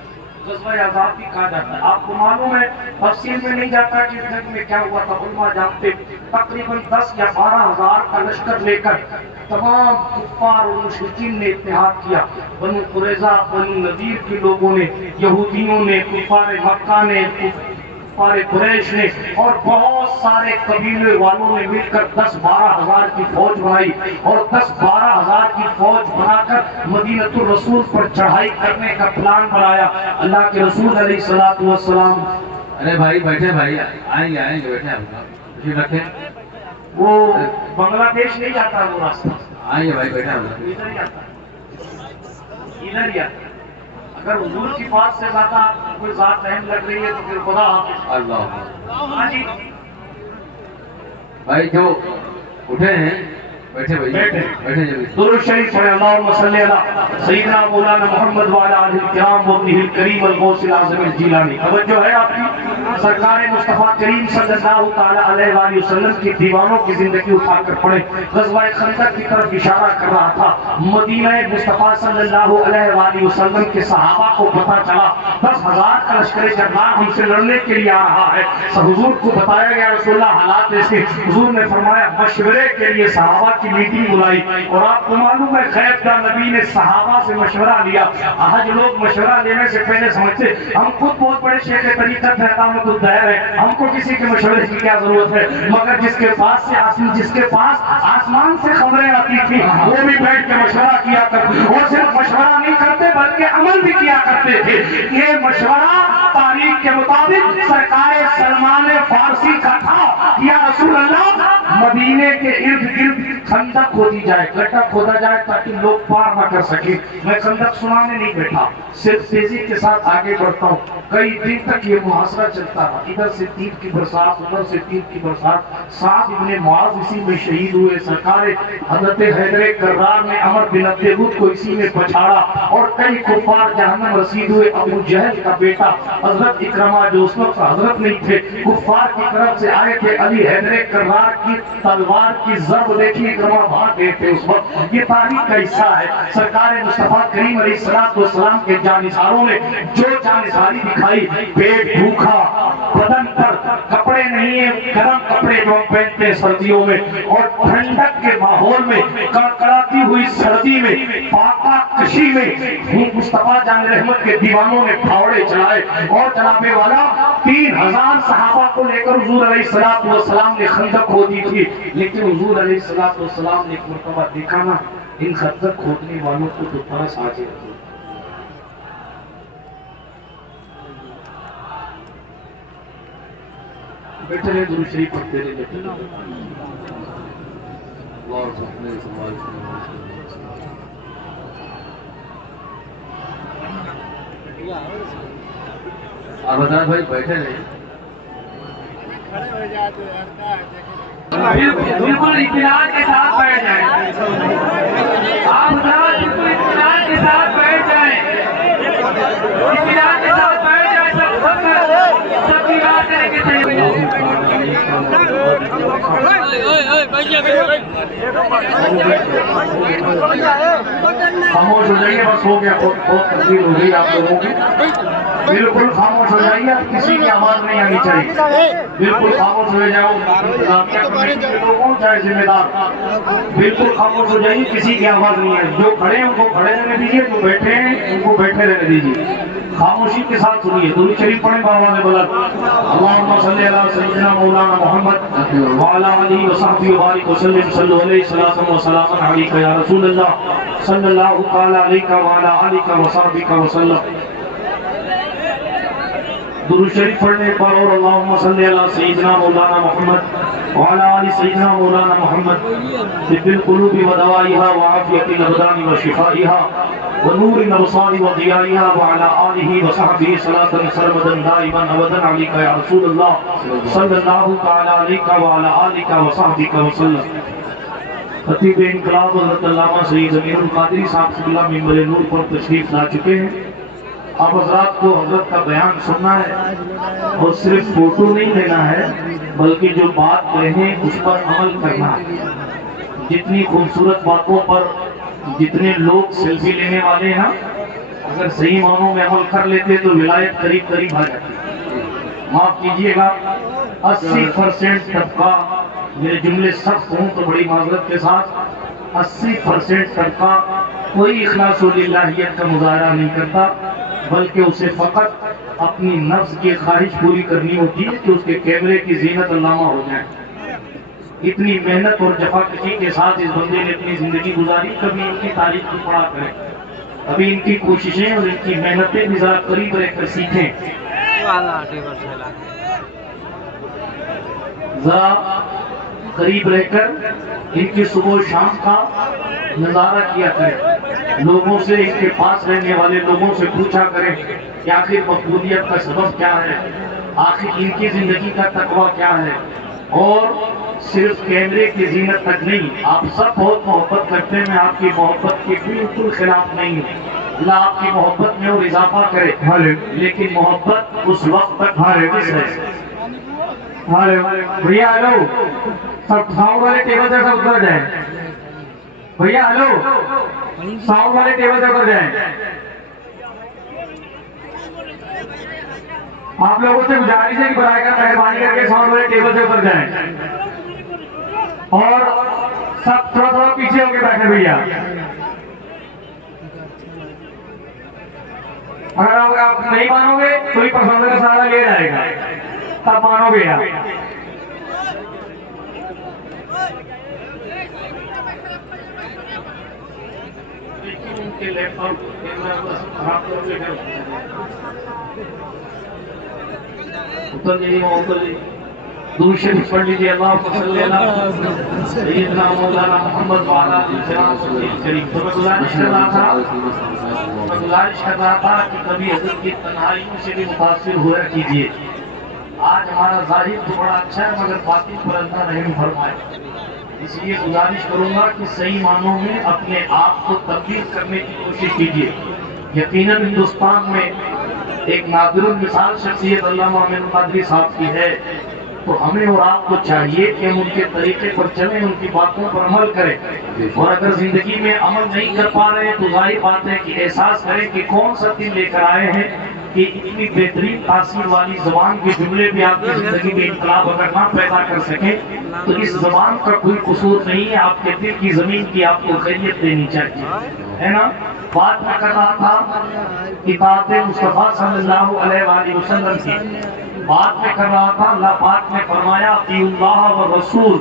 غزوہ آزاد بھی کہا جاتا ہے۔ آپ کو معلوم ہے، تفصیل میں نہیں جاتا کہ اس جنگ میں کیا ہوا تھا، علماء جانتے، تقریباً 10 یا 12 ہزار کا لشکر لے کر تمام کفار اور مشرکین نے اتحاد کیا۔ بنو قریظہ، بنو نذیر کے لوگوں نے، یہودیوں نے، کفار مکہ نے، کفار قریش نے، اور بہت سارے قبیلے والوں نے مل کر 10-12 ہزار کی فوج بنائی، اور 10-12 ہزار کی فوج بنا کر مدینۃ الرسول پر چڑھائی کرنے کا پلان بنایا۔ اللہ کے رسول علیہ الصلوۃ والسلام، ارے بھائی بیٹھے، بھائی آئیں گے بیٹھے، خوشی رکھیں، وہ بنگلہ دیش نہیں جاتا وہ راستہ، آئیں بھائی بیٹھے، ادھر ہی آتا، ادھر ہی آتا۔ اگر حضور کی بات سے زیادہ کوئی ذات اہم لگ رہی ہے تو پھر خدا حافظ۔ اللہ ہاں جی بھائی جو اٹھے ہیں بیٹھے، بھائی بیٹھے جلدی، درود شریف پڑھیں، اللہم صلی علی سیدنا مولانا محمد وعلی آلہ الکرام وابنہ الکریم الغوث الاعظم الجیلانی۔ توجہ ہے آپ کی؟ سرکار مصطفیٰ کریم صلی اللہ تعالیٰ علیہ وآلہ وسلم کی دیوانوں کی زندگی اٹھا کر پڑھے. غزوہ خندق کی طرف اشارہ کر رہا تھا. مدینہ مصطفیٰ صلی اللہ علیہ وآلہ وسلم کے صحابہ کو پتا چلا 10,000 کا لشکر جرار ہم سے لڑنے کے لیے آ رہا ہے. حضور کو بتایا گیا رسول اللہ حالات ایسے. حضور نے فرمایا مشورے کے لیے صحابہ کی میٹنگ بلائی. اور آپ کو معلوم ہے غیب کا نبی نے صحابہ سے مشورہ لیا. آج لوگ مشورہ لینے سے پہلے سمجھتے ہم خود بہت بڑے شیخ طریقت ہے اقامت الدہر ہے, ہم کو کسی کے مشورے کی کیا ضرورت ہے. مگر جس کے پاس آسمان سے خبریں آتی تھی وہ بھی بیٹھ کے مشورہ کیا کرتے, اور صرف مشورہ نہیں کرتے بلکہ عمل بھی کیا کرتے تھے. یہ مشورہ تاریخ کے مطابق سرکار سلمان فارسی کا تھا. یا رسول اللہ مدینے کے ارد گرد خندق کھودی جائے, گڈھا کھودا جائے تاکہ لوگ پار نہ کر سکے. میں خندق سنانے نہیں بیٹھا, صرف تیزی کے ساتھ آگے بڑھتا ہوں. کئی دن تک یہ محاصرہ چلتا رہا. ادھر سے تیر کی برسات, ادھر سے تیر کی برسات. سعد ابن معاذ اسی میں شہید ہوئے. سرکار حضرت حیدر کرار نے عمر بن عبدالود کو اسی میں پچھاڑا, اور کئی کفار جہنم رسید ہوئے. ابو جہل کا بیٹا حضرت اکرمہ جو اس وقت حضرت نہیں تھے, کفار کی طرف سے آئے تھے. علی حیدر کرار کی تلوار کی ضرب دیکھی اکرمہ بھاگ گئے تھے اس وقت. یہ تاریخ کا حصہ ہے. سرکار مصطفیٰ کریم علیہ السلام کے جانثاروں نے جو جانثاری دکھائی, پیٹ بھوکا, بدن پر کپڑے نہیں ہیں, گرم کپڑے جو ہم پہنتے ہیں سردیوں میں, اور ٹھنڈک کے ماحول میں, کڑکڑاتی ہوئی سردی میں, فاقہ کشی میں مصطفیٰ جان رحمت کے دیوانوں نے پھاوڑے چلائے. اور جناب والا 3,000 صحابہ کو لے کر حضور علیہ السلام نے خندق کھودی تھی. لیکن حضور علیہ السلام نے ایک مرتبہ دیکھا نا, ان خندق کھودنے والوں کو تو ترس آ جائے. بیٹھے رہے درود شریف پڑھتے رہے, بیٹھے رہے. آپ بتا بھائی بیٹھے رہے. بالکل اطمینان کے ساتھ بیٹھ جائیں. آپ بالکل اطمینان کے ساتھ بیٹھ جائیں. اطمینان کے ساتھ بیٹھ جائیں. سب کی بات ہے کہ خاموش ہو جائیے, بس ہو گیا. بہت تکلیف ہو گئی آپ لوگوں کی. بالکل خاموش ہو جائیے, کسی کی آواز نہیں آنی چاہیے. بالکل خاموش ہو جاؤ, لوگوں چاہے ذمہ دار, بالکل خاموش ہو جائیے, کسی کی آواز نہیں آئی. جو کھڑے ہیں ان کو کھڑے رہنے دیجیے, جو بیٹھے ہیں ان کو بیٹھے رہنے دیجیے. خاموشی کے ساتھ سنیے. درود شریف پڑھیں بآواز بلند. اللہم صلی علی سیدنا مولانا محمد وعلی آلہ وصحبہ وبارک وسلم. صلی علیہ الصلوۃ والسلام علیک یا رسول اللہ صلی اللہ تعالی علیہ وعلی آلہ وصحبہ وسلم. درود شریف پڑھنے پر اور اللہم صلی علی سیدنا مولانا محمد وعلی آل سیدنا مولانا محمد طب القلوب ودوائها وعافیت الابدان وشفائها ونور الابصار وضیائها وعلی آلہ وصحبہ صلاة سرمدا دائما ابدا علیک یا رسول اللہ صلی اللہ تعالی علیہ وعلی آلہ وصحبہ وسلم. خطیب انقلاب حضرت علامہ سید امیر القادری صاحب صلی اللہ ممبر نور پر تشریف لا چکے ہیں. آپ حضرات کو حضرت کا بیان سننا ہے, اور صرف فوٹو نہیں لینا ہے بلکہ جو بات کہیں اس پر عمل کرنا ہے. جتنی خوبصورت باتوں پر جتنے لوگ سیلفی لینے والے ہیں, اگر صحیح معنوں میں عمل کر لیتے تو ولایت قریب قریب آ جاتی. معاف کیجئے گا, 80% طبقہ, میرے جملے سخت ہوں تو بڑی معذرت کے ساتھ, 80% طبقہ کوئی اخلاص و للہیت کا مظاہرہ نہیں کرتا, بلکہ اسے فقط اپنی نفس کی خواہش پوری کرنی ہوتی ہے کہ اس کے کیمرے کی زینت علامہ ہو جائے. اتنی محنت اور جفاکشی کے ساتھ اس بندے نے اپنی زندگی گزاری. کبھی ان کی تاریخ کو پڑھا کریں, ابھی ان کی کوششیں اور ان کی محنتیں بھی ذرا قریب رہ کر سیکھیں. ذرا قریب رہ کر ان کی صبح و شام کا نظارہ کیا کریں. لوگوں سے, ان کے پاس رہنے والے لوگوں سے پوچھا کریں کہ آخر مقبولیت کا سبب کیا ہے, آخر ان کی زندگی کا تقویٰ کیا ہے. اور صرف کیمرے کی زینت تک نہیں, آپ سب بہت محبت کرتے ہیں, میں آپ کی محبت کے بالکل خلاف نہیں ہوں, اللہ آپ کی محبت میں اور اضافہ کرے، لیکن محبت اس وقت تک حارس ہے۔ بھیا ہلو، سب ساؤنڈ والے ٹیبل سے سب اتر جائیں۔ بھیا ہلو، ساؤنڈ والے ٹیبل سے اتر جائیں۔ آپ لوگوں سے گزارش ہے کہ برائے کر مہربانی کر کے ساؤنڈ والے ٹیبل سے اتر جائیں، اور سب تھوڑا تھوڑا پیچھے ہو کے بیٹھے بھیا۔ اگر آپ نہیں مانو گے تو ہی پسند کا سارا لے جائے گا، تب مانو گے آپ۔ درود شریف پڑھ لیجیے، اللہم صلی علی سیدنا مولانا محمد وعلی آلہ کریم۔ تو میں گزارش کر رہا تھا کہ کبھی حضرت کی تنہائیوں سے بھی متاثر ہوا کیجیے۔ آج ہمارا ظاہر تو بڑا اچھا ہے مگر باطن پر اللہ رحم فرمائے، اس لیے گزارش کروں گا کہ صحیح معنوں میں اپنے آپ کو تبدیل کرنے کی کوشش کیجیے۔ یقیناً ہندوستان میں ایک نادر المثال شخصیت علامہ امین القادری صاحب کی ہے، تو ہمیں اور آپ کو چاہیے کہ ہم ان کے طریقے پر چلیں، ان کی باتوں پر عمل کریں، اور اگر زندگی میں عمل نہیں کر پا رہے ہیں تو ظاہر بات ہے کہ احساس کریں کہ کون سا دن لے کر آئے ہیں کہ اتنی بہترین تاثیر والی زبان کے جملے بھی آپ کی زندگی میں انقلاب اگر نہ پیدا کر سکیں تو اس زبان کا کوئی قصور نہیں ہے، آپ کے دل کی زمین کی آپ کو خیریت دینی چاہیے، ہے نا۔ بات میں کر رہا تھا اطاعت مصطفیٰ صلی اللہ علیہ وآلہ وسلم کی، بات میں کر رہا تھا اللہ پاک نے فرمایا اطیعوا اللہ والرسول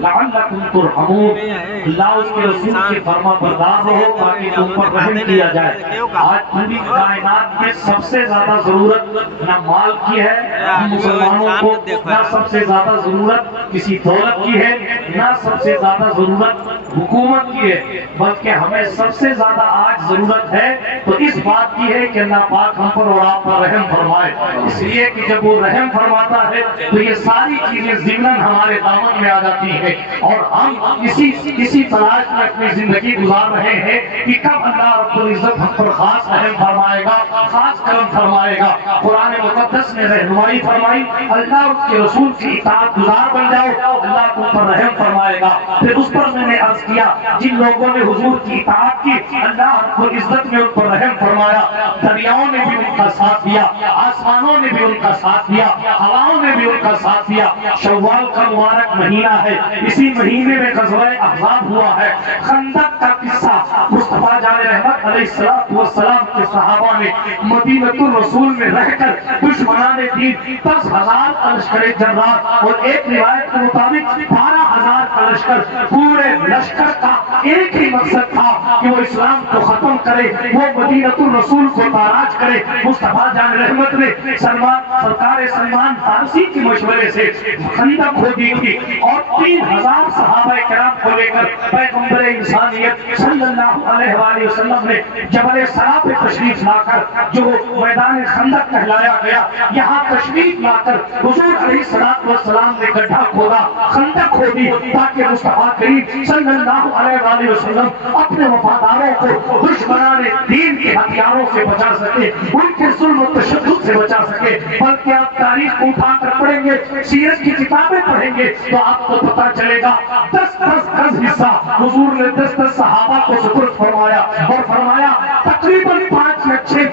لعلکم ترحمون، اللہ اس کے رسول کے فرما بردار رہو تاکہ تم پر رحم کیا جائے۔ آج پوری کائنات میں سب سے زیادہ ضرورت نہ مال کی ہے، ہم مسلمانوں کو نہ سب سے زیادہ ضرورت کسی دولت کی ہے، نہ سب سے زیادہ ضرورت حکومت کی ہے، بلکہ ہمیں سب سے زیادہ آج ضرورت ہے تو اس بات کی ہے کہ اللہ پاک ہم پر اور آپ پر رحم فرمائے، اس لیے کہ جب وہ رحم فرماتا ہے تو یہ ساری چیزیں ضمناً ہمارے دامن میں آ جاتی ہیں، اور ہم اسی تلاش میں اپنی زندگی گزار رہے ہیں کہ کب اللہ رب العزت ہم پر خاص رحم فرمائے گا، خاص کرم فرمائے گا۔ قرآن مقدس نے رہنمائی فرمائی اللہ اس کے رسول کی اطاعت گزار بن جاؤ، اللہ تم پر رحم فرمائے گا۔ پھر اس پر میں نے عرض کیا جن لوگوں نے حضور کی اطاعت کی اللہ رب العزت نے ان پر رحم فرمایا، دریاؤں نے بھی ان کا ساتھ دیا، آسمانوں نے بھی ان کا ساتھ دیا، ہواؤں نے بھی ان کا ساتھ دیا۔ شوال کا مبارک مہینہ ہے، اسی مہینے میں غزوہ احزاب ہوا ہے، خندق کا قصہ مصطفیٰ جان رحمت علیہ السلام کے صحابہ نے مدینۃ الرسول میں رہ کر دشمنان دین 10,000 کا لشکر جرار اور ایک روایت کے مطابق 12,000 کا لشکر، پورے لشکر کا ایک ہی مقصد تھا کہ وہ اسلام کو ختم کرے، وہ مدینۃ الرسول کو تاراج کرے۔ مصطفیٰ جان رحمت نے سرکار سلمان فارسی کے مشورے سے خندق کھودی تھی اور 3,000 صحابہ کرام کو لے کر پیغمبر انسانیت صلی اللہ علیہ وآلہ وسلم نے جبل صلا پہ تشریف لا کر جو میدان خندق کہلایا گیا، یہاں تشریف لا کر حضور علیہ السلام نے گڈھا کھودا، خندق کھودی تاکہ مصطفیٰ کریم صلی اللہ علیہ وآلہ وسلم اپنے وفاداروں کو دشمنان دین کے ہتھیاروں سے بچا سکے، ان کے ظلم و تشدد سے بچا سکے۔ بلکہ آپ تاریخ کو اٹھا کر پڑھیں گے، سیرت کی کتابیں پڑھیں گے تو آپ کو پتہ چلے گا 10 گز حصہ حضور نے 10 صحابہ کو سپرد فرمایا اور فرمایا تقریباً 5 یا 6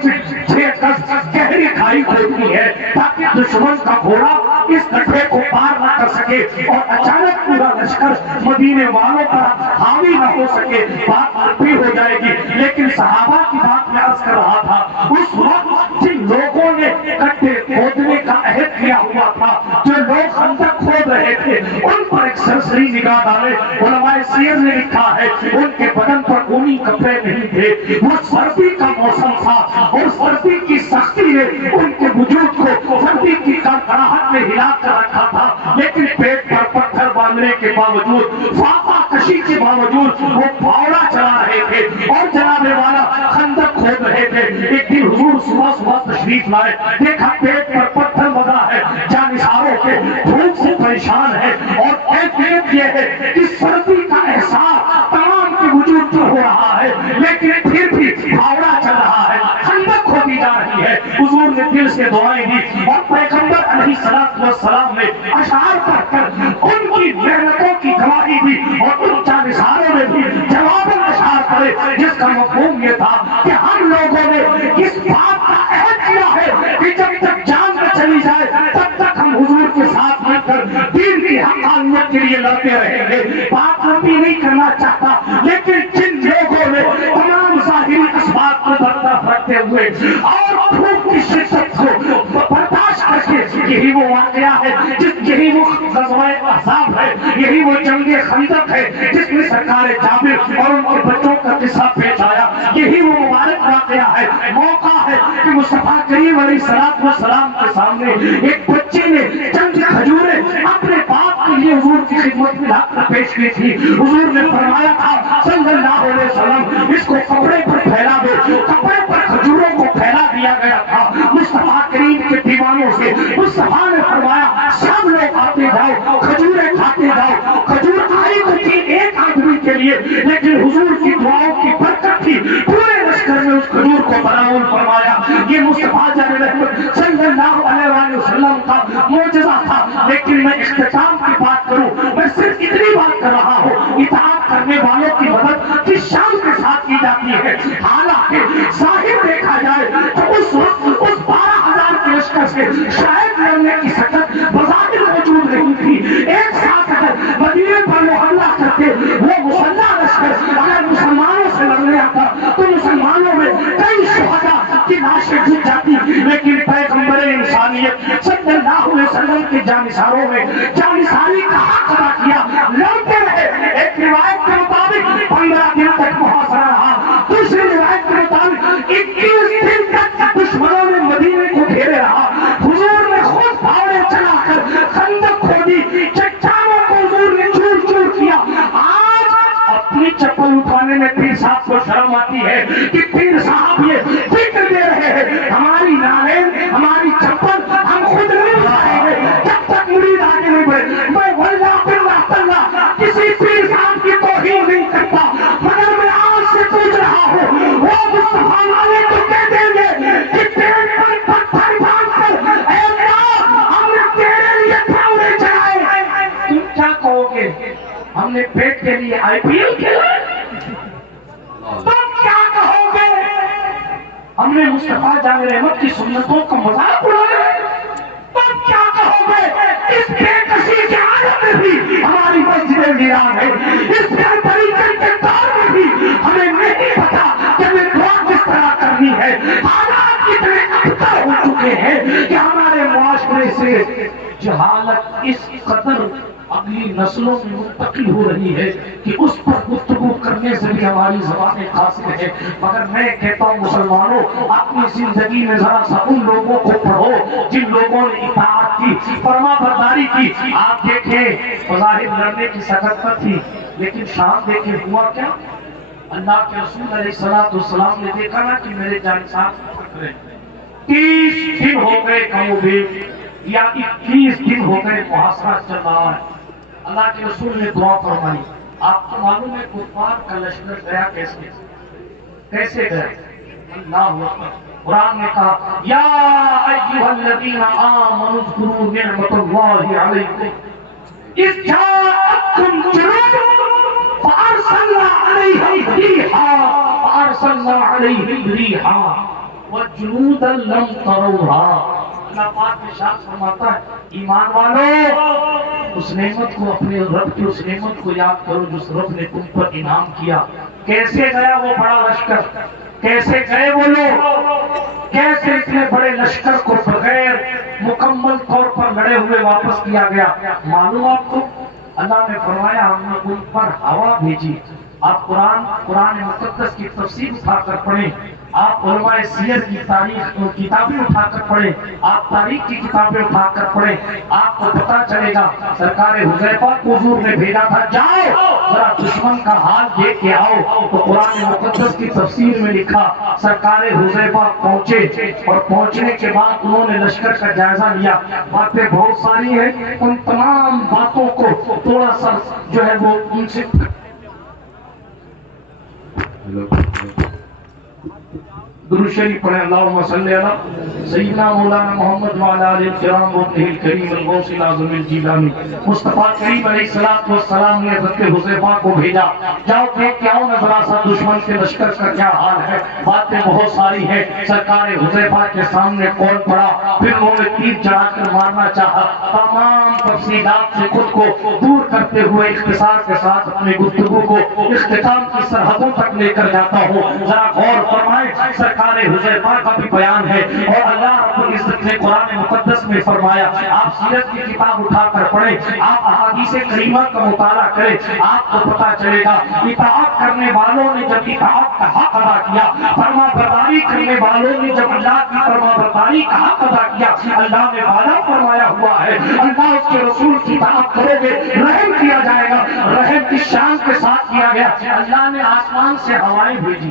گز گہری کھائی کھودنی ہے تاکہ دشمن کا گھوڑا اس گڈھے کو پار نہ کر سکے اور اچانک پورا لشکر مدینے والوں پر حاوی نہ ہو سکے، بات بھی ہو جائے گی۔ لیکن صحابہ کی بات میں عرض کر رہا تھا اس وقت جن لوگوں نے گڈھے کھودنے کا عہد کیا ہوا تھا، جو لوگ خندق کھود رہے تھے، ان پر ایک سرسری نگاہ ڈالے۔ علماء سیر نے لکھا ہے ان کے بدن پر اونی کپڑے نہیں تھے، وہ سردی کا موسم تھا اور سردی کی سختی نے ان کے وجود کو سردی کی کڑکڑاہٹ میں ہلا کر رکھا تھا، لیکن پیٹ پر پتھر باندھنے کے باوجود، فاقہ کشی کے باوجود وہ پھاوڑا چلا رہے تھے اور جناب والا خندق کھود رہے تھے۔ ایک دن حضور صبح تشریف لائے، دیکھا پیٹ پر پتھر لگا ہے، جانثاروں کے بھوک سے پریشان ہے اور کیفیت یہ ہے کہ سردی کا احساس تمام کے وجود پر ہو رہا ہے، لیکن پھر بھی پھاوڑا چل رہا دل سے دعائیں دی اور پیغمبر علیہ السلام نے اشعار پڑھ کر ان کی محنتوں کی گواہی دی اور ان جانثاروں نے بھی جواب اشعار پڑھے جس کا مفہوم یہ تھا کہ ہم لوگوں نے اس بات کا عہد کیا ہے کہ جب تک جان نہ چلی جائے تب تک ہم حضور کے ساتھ مل کر دین کی حقانیت کے لیے لڑتے رہیں گے. بات لمبی نہیں کرنا چاہتا لیکن جن لوگوں نے تمام ظاہری اسباب کو برطرف رکھتے ہوئے اور بھوک کی شدت کو برداشت کر کے یہی وہ واقعہ ہے یہی وہ غزوہ احزاب ہے یہی وہ جنگ خندق ہے جس میں سرکار جابر اور ان کے بچوں کا قصہ پیش آیا یہی وہ مبارک واقعہ ہے موقع ہے کہ مصطفیٰ کریم علیہ السلام کے سامنے ایک بچے نے چند کھجوریں اپنے باپ کے لیے حضور کی خدمت میں لا کر پیش کی تھی. حضور نے فرمایا تھا صلی اللہ علیہ وسلم اس کو کپڑے پر پھیلا دو. کپڑے پر کھجوروں کو پھیلا دیا گیا تھا. مصطفیٰ کریم کے دیوانوں سے مصطفیٰ نے فرمایا سب لوگ آتے جاؤ کھجوریں کھاتے جاؤ. کھجور آئی تو تھی ایک آدمی کے لیے لیکن حضور کی دعاؤں کی برکت تھی پورے لشکر میں اس کھجور کو برآمد فرمایا. یہ مصطفیٰ جان رحمت صلی اللہ علیہ وسلم کا معجزہ تھا. لیکن میں اختتام کی بات کروں میں صرف اتنی بات کر رہا ہوں اطاعت کرنے والوں کی مدد کس شان کے ساتھ کی جاتی ہے. حالانکہ ظاہر دیکھا جائے تو اس وقت اس 12,000 کے لشکر سے شاید لڑنے کی سکت بظاہر موجود نہیں تھی. ایک ساتھ اگر مدینے پر محلہ کرتے وہ مسلح لشکر اگر مسلمانوں سے لڑنے آتا تو مسلمانوں میں کئی شہداء کی لاشیں گر جاتی. لیکن پیغمبر انسانیت صلی اللہ علیہ وسلم کے جانثاروں نے جانثاری کا حق ادا کیا لڑتے رہے. ایک روایت کے مطابق 15 دن تک محاصرہ رہا. دوسری روایت کے مطابق 21 دن تک دشمنوں نے مدینے کو گھیرے رہا. حضور نے خود پھاوڑے چلا کر خندق کھودی چٹانوں کو حضور نے چور چور کیا. آج اپنی چپل اٹھانے میں پیر صاحب کو شرم آتی ہے کہ پیر صاحب یہ فکر دے رہے ہیں ہماری نالین ہماری چپل ہم خود نہیں اٹھائیں گے جب تک مرید آگے نہیں بڑھے. میں واللہ باللہ تاللہ کسی پیر صاحب کی توہین نہیں کرتا مگر میں آج سے پوچھ رہا ہوں وہ مصطفیٰ والے کو کہہ دیں گے کہ پیٹ پر پتھر باندھ کر اے اللہ ہم نے تیرے لیے پھاوڑے چلائے. تم کیا کہو گے ہم نے پیٹ کے لیے IPL کھیلا. تم کیا کہو گے ہم نے مصطفیٰ جان رحمت کی سنتوں کا مذاق اڑایا. تم کیا کہو گے اس بے کسی کے عالم میں بھی ہماری مسجدیں ویران ہے. اس طریقے کے دور میں بھی ہمیں نہیں پتا کہ ہمیں دعا کس طرح کرنی ہے. حالات اتنے ابتر ہو چکے ہیں کہ ہمارے معاشرے سے جہالت اس قدر اگلی نسلوں میں منتقل ہو رہی ہے کہ اس پر گفتگو کرنے سے بھی ہماری زبانیں قاصر ہیں. مگر میں کہتا ہوں مسلمانوں اپنی زندگی میں ذرا سا ان لوگوں کو پڑھو جن لوگوں نے اطاعت کی فرما برداری کی. آپ دیکھیں بظاہر لڑنے کی سکت نہ تھی لیکن شام دیکھیں ہوا کیا. اللہ کے رسول علیہ السلام نے دیکھا نا کہ میرے جانسار 30 دن ہو گئے کم و بیش یا 21 دن ہو گئے محاصرہ چل رہا ہے. اللہ کے رسول نے دعا فرمائی. آپ کو معلوم ہے کفار کا لشکر گیا کیسے گیا. اللہ اکبر. قرآن نے کہا یا ایھا الذین آمنوا اذکروا نعمت اللہ علیکم اذ جاءتکم جنود فارسلنا علیہم ریحا وجنودا لم تروها. اللہ پاک نے شاہ فرماتا ہے ایمان والو اس نعمت کو اپنے رب کی اس نعمت کو یاد کرو جس رب نے تم پر انعام کیا. کیسے گیا وہ بڑا لشکر, کیسے گئے وہ لوگ, کیسے اتنے بڑے لشکر کو بغیر مکمل طور پر لڑے ہوئے واپس کیا گیا. معلوم آپ کو اللہ نے فرمایا ہم نے ان پر ہوا بھیجی. آپ قرآن مقدس کی تفسیر اٹھا کر پڑھیں, آپ علماء سیر کی تاریخ کتابیں اٹھا کر پڑھیں, آپ تاریخ کی کتابیں اٹھا کر پڑھیں, آپ کو پتا چلے گا سرکار حذیفہ کو حضور نے بھیجا تھا جاؤ ذرا دشمن کا حال دیکھ کے آؤ. تو قرآن مقدس کی تفسیر میں لکھا سرکار حذیفہ پہنچے اور پہنچنے کے بعد انہوں نے لشکر کا جائزہ لیا. باتیں بہت ساری ہیں, ان تمام باتوں کو تھوڑا سا جو ہے وہ ان سے درود شریف پڑھیں اللہم صلی علی سیدنا مولانا محمد وعلی آلہ الکرام وابنہ الکریم الغوث الاعظم الجیلانی مصطفیٰ کریم علیہ السلام نے حضرت حذیفہ کو بھیجا، جاؤ دیکھ کے آؤ نا ذرا سا دشمن کے لشکر کا کیا حال ہے۔ باتیں بہت ساری ہیں، سرکار حذیفہ کے سامنے کون پڑا، پھر انہوں نے تیر چڑھا کر مارنا چاہا۔ تمام تفصیلات سے خود کو دور کرتے ہوئے اختصار کے ساتھ اپنی گفتگو کو اختتام کی سرحدوں تک لے کر جاتا ہوں۔ ذرا غور فرمائیں، سرکار حذیفہ کا بھی بیان ہے، اور اللہ رب العزت نے قرآن مقدس میں فرمایا، آپ سیرت کی کتاب اٹھا کر پڑھیں، آپ احادیث کریمہ کا مطالعہ کریں، آپ کو پتا چلے گا اطاعت کرنے والوں نے جب اطاعت کا حق ادا کیا، فرما برداری کرنے والوں نے جب اللہ کی فرما برداری کا حق ادا کیا، اللہ نے وعدہ فرمایا ہوا ہے اللہ اس کے رسول کی اطاعت کرو گے رحم کیا جائے گا۔ رحم کی شان کے ساتھ کیا گیا، اللہ نے آسمان سے ہوائیں بھیجی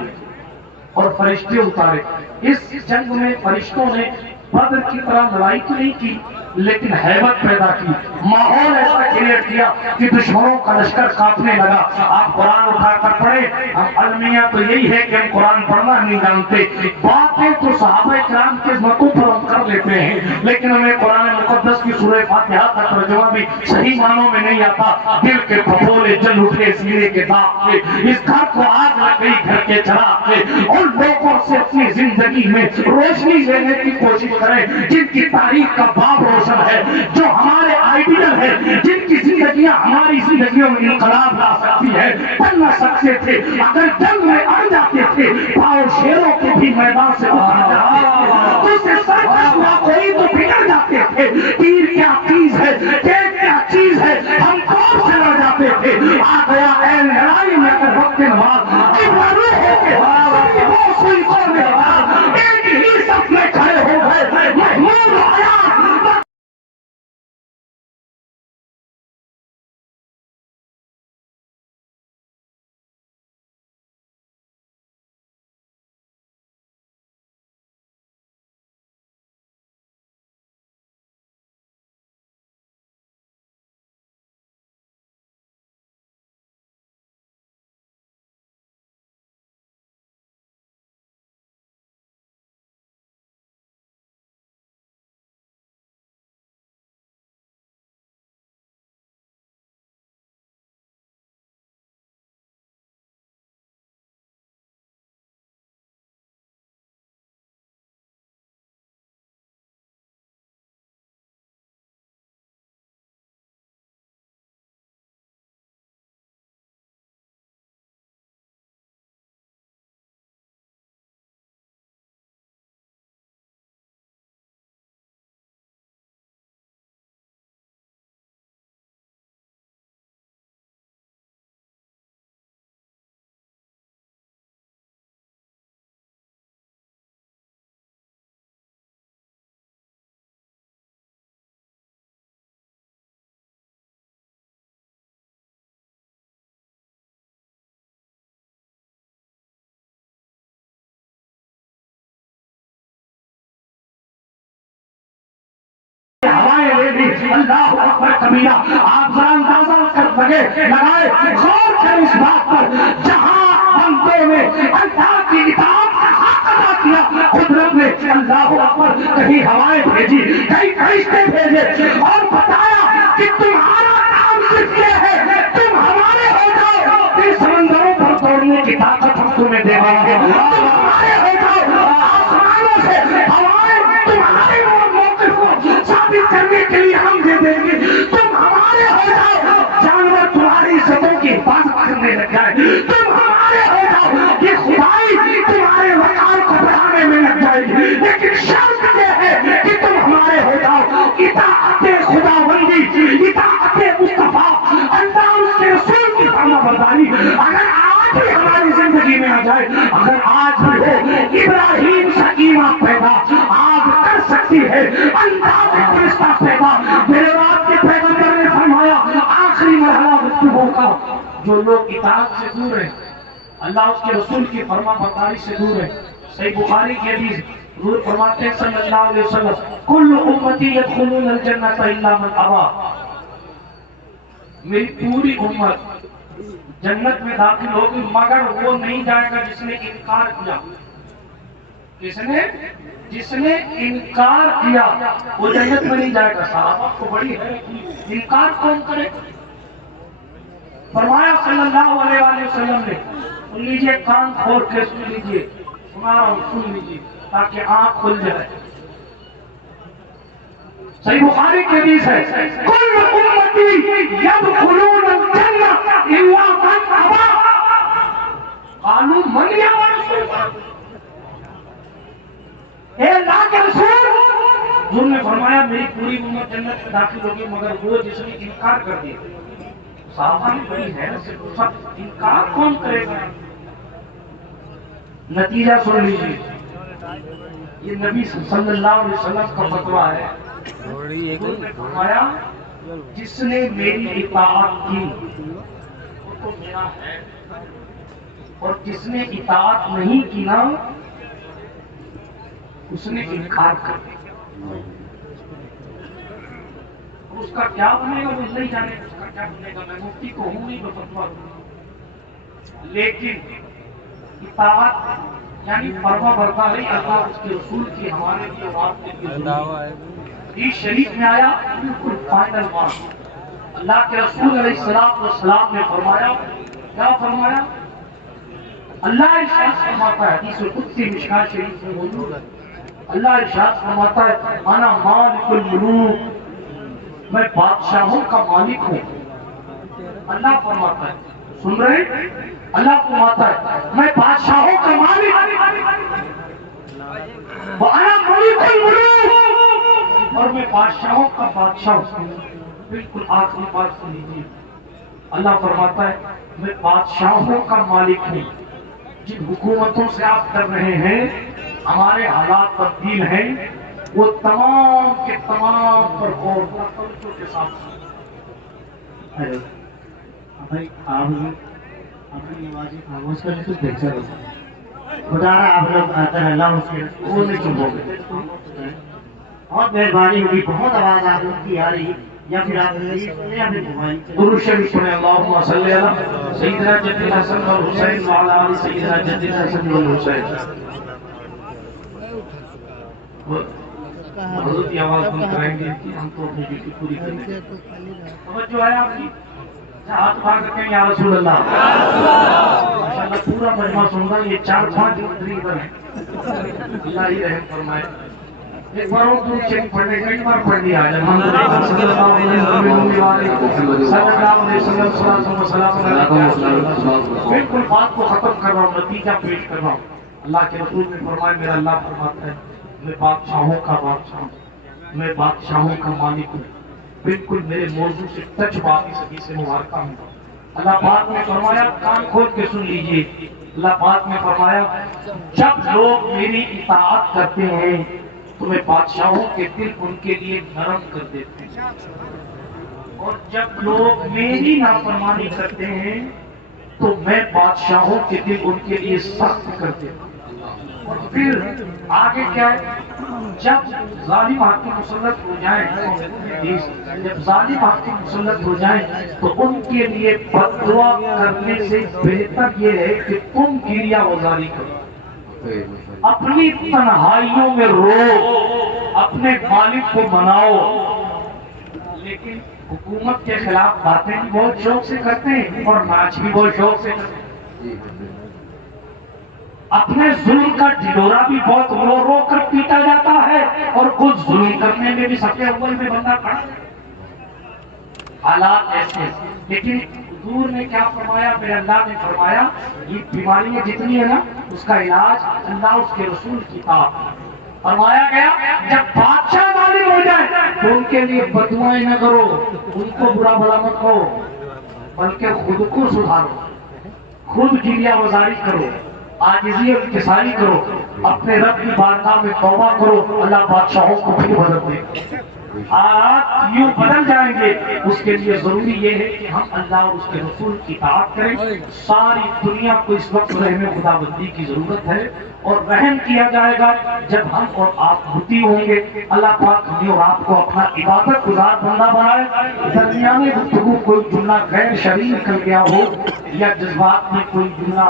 اور فرشتے اتارے۔ اس جنگ میں فرشتوں نے بدر کی طرح لڑائی تو نہیں کی، لیکن ہیبت پیدا کی، ماحول ایسا کریٹ کیا کہ دشمنوں کا لشکر کاپنے لگا۔ آپ قرآن اٹھا کر پڑھیں، ہم المیہ تو یہی ہے کہ ہم قرآن پڑھنا نہیں جانتے، باتیں تو صحابہ کرام کے متوں پر ہم کر لیتے ہیں، لیکن ہمیں قرآن مقدس کی سورہ فاتحہ کا ترجمہ بھی صحیح معنوں میں نہیں آتا۔ دل کے پھپھولے جل اٹھے سینے کے داغ پہ، اس گھر کو آگ لگ گئی گھر کے چراغ پہ، ان لوگوں سے اپنی زندگی میں روشنی لینے کی کوشش کریں جن کی تاریخ کا باب روشن ہے، جو ہمارے آئیڈیل ہے، جن کی زندگیاں ہماری زندگیوں میں انقلاب لا سکتی ہے۔ بن نہ سکتے تھے، اگر جنگ میں اڑ جاتے تھے، پاؤ شیروں کے بھی میدان سے اتر جاتے تھے، تو اسے سرکش ہوا کوئی تو بگڑ جاتے تھے۔ تیر کیا چیز ہے، تیز کیا چیز ہے، ہم کون سے لڑ جاتے تھے۔ آ گیا اے لڑائی میں اگر وقت نواز کہ معلوم ہو کے سبھی وہ سوئی کو میں ایک ہی صف میں کھڑے ہو گئے، محمود آیا۔ اللہ اکبر کبیرہ، آپ ذرا اندازہ کر لگائے، غور کریں اس بات پر، جہاں بندوں نے اللہ کی اطاعت کا حق ادا کیا، قدرت نے اللہ اکبر کہیں ہوائیں بھیجی، کہیں فرشتے بھیجے اور بتایا کہ تمہارا کام صرف یہ ہے تم ہمارے ہو جاؤ، پھر سمندروں پر دوڑنے کی طاقت ہم تمہیں دے دیں گے، تم ہمارے ہو جاؤ، آسمانوں سے ہوائیں تمہارے موقف کو ثابت کرنے کے لیے ہم دے دیں گے، تم ہمارے ہو جاؤ، جانور تمہاری عزتوں کی حفاظت کرنے لگ جائے، تم ہمارے ہو جاؤ، یہ خدائی تمہارے وقار کو بڑھانے میں لگ جائے گی، لیکن شرط یہ ہے کہ تم ہمارے ہو جاؤ، اطاعت خداوندی، اطاعت مصطفیٰ، اللہ اس کے رسول کی فرما برداری اگر آج بھی ہماری زندگی میں آ جائے، اگر آج بھی ہو، ابراہیم سکینہ پیدا آج کر سکتی ہے، اللہ میں فرشتہ پیدا۔ میرے رات کے پیغمبر نے فرمایا آخری مرحلہ گفتگو کا، جو لوگ اطاعت سے دور ہیں، اللہ اس کے رسول کی فرما برداری سے دور ہے، صحیح بخاری کی حدیث، حضور فرماتے ہیں صلی اللہ علیہ وسلم، کل امتی یدخلون الجنۃ الا من ابا، میری پوری امت جنت میں داخل ہوگی مگر وہ نہیں جائے گا جس نے انکار کیا۔ کس نے؟ جس نے انکار کیا وہ جنت میں نہیں جائے گا. صحابہ کو بڑی حیرت ہوئی, انکار کون کرے؟ فرمایا صلی اللہ علیہ وآلہ وسلم نے, سن لیجئے, کان کھول کے سن لیجئے, سنا رہا ہوں, سن لیجئے تاکہ آنکھ کھل جائے. صحیح بخاری کی حدیث ہے, کل امتی یدخلون الجنہ الا من ابا. قالوا من یا رسول اللہ, اے اللہ کے رسول. حضور نے فرمایا میری پوری امت جنت میں داخل ہوگی مگر وہ جس نے انکار کر دیا. صحابہ نے بڑی حیرت سے پوچھا, انکار کون کرے گا؟ نتیجہ سن لیجیے, یہ نبی صلی اللہ علیہ وسلم کا فتویٰ ہے. حضور نے فرمایا جس نے میری اطاعت کی وہ تو میرا ہے, اور جس نے اطاعت نہیں کی نا اس نے انکار کر دیا. اس کا کیا بنے گا وہ نہیں جانے, اس کا کیا بنے گا. میں مفتی کو ہوں نہیں فتویٰ, لیکن اطاعت یعنی فرما برداری اللہ اس کے رسول کی ہمارے لیے اور آپ کے لیے ضروری ہے. حدیث شریف میں آیا بالکل فائنل بات, اللہ کے رسول علیہ السلام نے فرمایا, کیا فرمایا؟ اللہ ارشاد فرماتا ہے, حدیث قدسی مشکات شریف میں موجود ہے. اللہ ارشاد فرماتا ہے, انا مالک الملوک, میں بادشاہوں کا مالک ہوں. اللہ فرماتا ہے, سن رہے؟ اللہ فرماتا ہے میں بادشاہوں کا مالک, وَأَنَا مَلِكُ الْمُلُوكِ, اور میں بادشاہوں کا بادشاہ ہوں. بالکل آخری بات سن لیجیے, اللہ فرماتا ہے میں بادشاہوں کا مالک ہوں. جن حکومتوں سے آپ کر رہے ہیں ہمارے حالات تبدیل ہیں, وہ تمام کے تمام پر غور توجہ کے ساتھ. بھائی آپ اپنی آوازیں خاموش کرنے سے بہتر ہوتا بتا رہا آپ لوگ آتا ہے اللہ اس کے وہ نہیں چپ ہو گئے. بہت مہربانی ہوگی, بہت آواز آپ لوگ کی آ رہی ہے, یا پھر آپ یا پھر موبائل درود شریف پڑھیں. اللہم صلی علی سیدنا جد الحسن والحسین وعلی آل سیدنا جد الحسن والحسین. حضرت کی آواز بند کرائیں گے کہ ہم تو اپنی ڈیوٹی پوری کریں گے. توجہ ہے آپ کی, ہاتھ اٹھا کر کہیں یا رسول اللہ. ماشاءاللہ پورا مجمع سن رہا, یہ 4-5 منتری ادھر ہیں, اللہ ہی رحم فرمائے. ایک بار اور درود شریف پڑھنے, کئی بار پڑھ لیا ہے. الحمدللہ صلی اللہ علیہ وسلم. بالکل بات کو ختم کر رہا ہوں, نتیجہ پیش کر رہا ہوں. اللہ کے رسول نے فرمایا, میرا اللہ فرماتا ہے میں بادشاہوں کا بادشاہ ہوں, میں بادشاہوں کا مالک ہوں. بالکل میرے موضوع سے ٹچ بات اس حدیث سے مبارکہ ہوں. اللہ پاک نے فرمایا, کان کھول کے سن لیجئے, اللہ پاک نے فرمایا جب لوگ میری اطاعت کرتے ہیں تو میں بادشاہوں کے دل ان کے لیے نرم کر دیتے ہیں, اور جب لوگ میری نافرمانی کرتے ہیں تو میں بادشاہوں کے دل ان کے لیے سخت کر دیتا ہوں. اور پھر آگے کیا ہے, جب ظالم حاکم مسلط ہو جائیں, جب ظالم حاکم مسلط ہو جائیں تو ان کے لیے بد دعا کرنے سے بہتر یہ ہے کہ تم گریہ وزاری کرو, اپنی تنہائیوں میں رو, اپنے مالک کو مناؤ. لیکن حکومت کے خلاف باتیں بھی بہت شوق سے کرتے ہیں اور ناچ بھی بہت شوق سے کرتے ہیں. اپنے ظلم کا ڈھڈورا بھی بہت رو رو کر پیٹا جاتا ہے, اور کچھ ظلم کرنے میں بھی سب سے اول میں بندہ کھڑا ہے. حالات ایسے. لیکن حضور نے کیا فرمایا, میرے اللہ نے فرمایا یہ بیماریاں جتنی ہے نا اس کا علاج اللہ اس کے رسول کی اطاعت. فرمایا گیا جب بادشاہ ظالم ہو جائے تو ان کے لیے بددعائیں نہ کرو, ان کو برا بھلا مت کہو, بلکہ خود کو سدھارو, خود گریہ وزاری کرو, عاجزی اور انکساری کرو, اپنے رب کی بارگاہ میں توبہ کرو. اللہ بادشاہوں کو بھی بدل دے, حالات یوں بدل جائیں گے. اس کے لیے ضروری یہ ہے کہ ہم اللہ اور اس کے رسول کی اطاعت کریں. ساری دنیا کو اس وقت رحم خدا بندی کی ضرورت ہے, اور رحم کیا جائے گا جب ہم اور آپ بھوتی ہوں گے. اللہ پاک ہمیں اور آپ کو اپنا عبادت گزار بندہ بنائے. درمیان گفتگو کوئی جملہ غیر شرعی نکل گیا ہو یا جذبات میں کوئی جملہ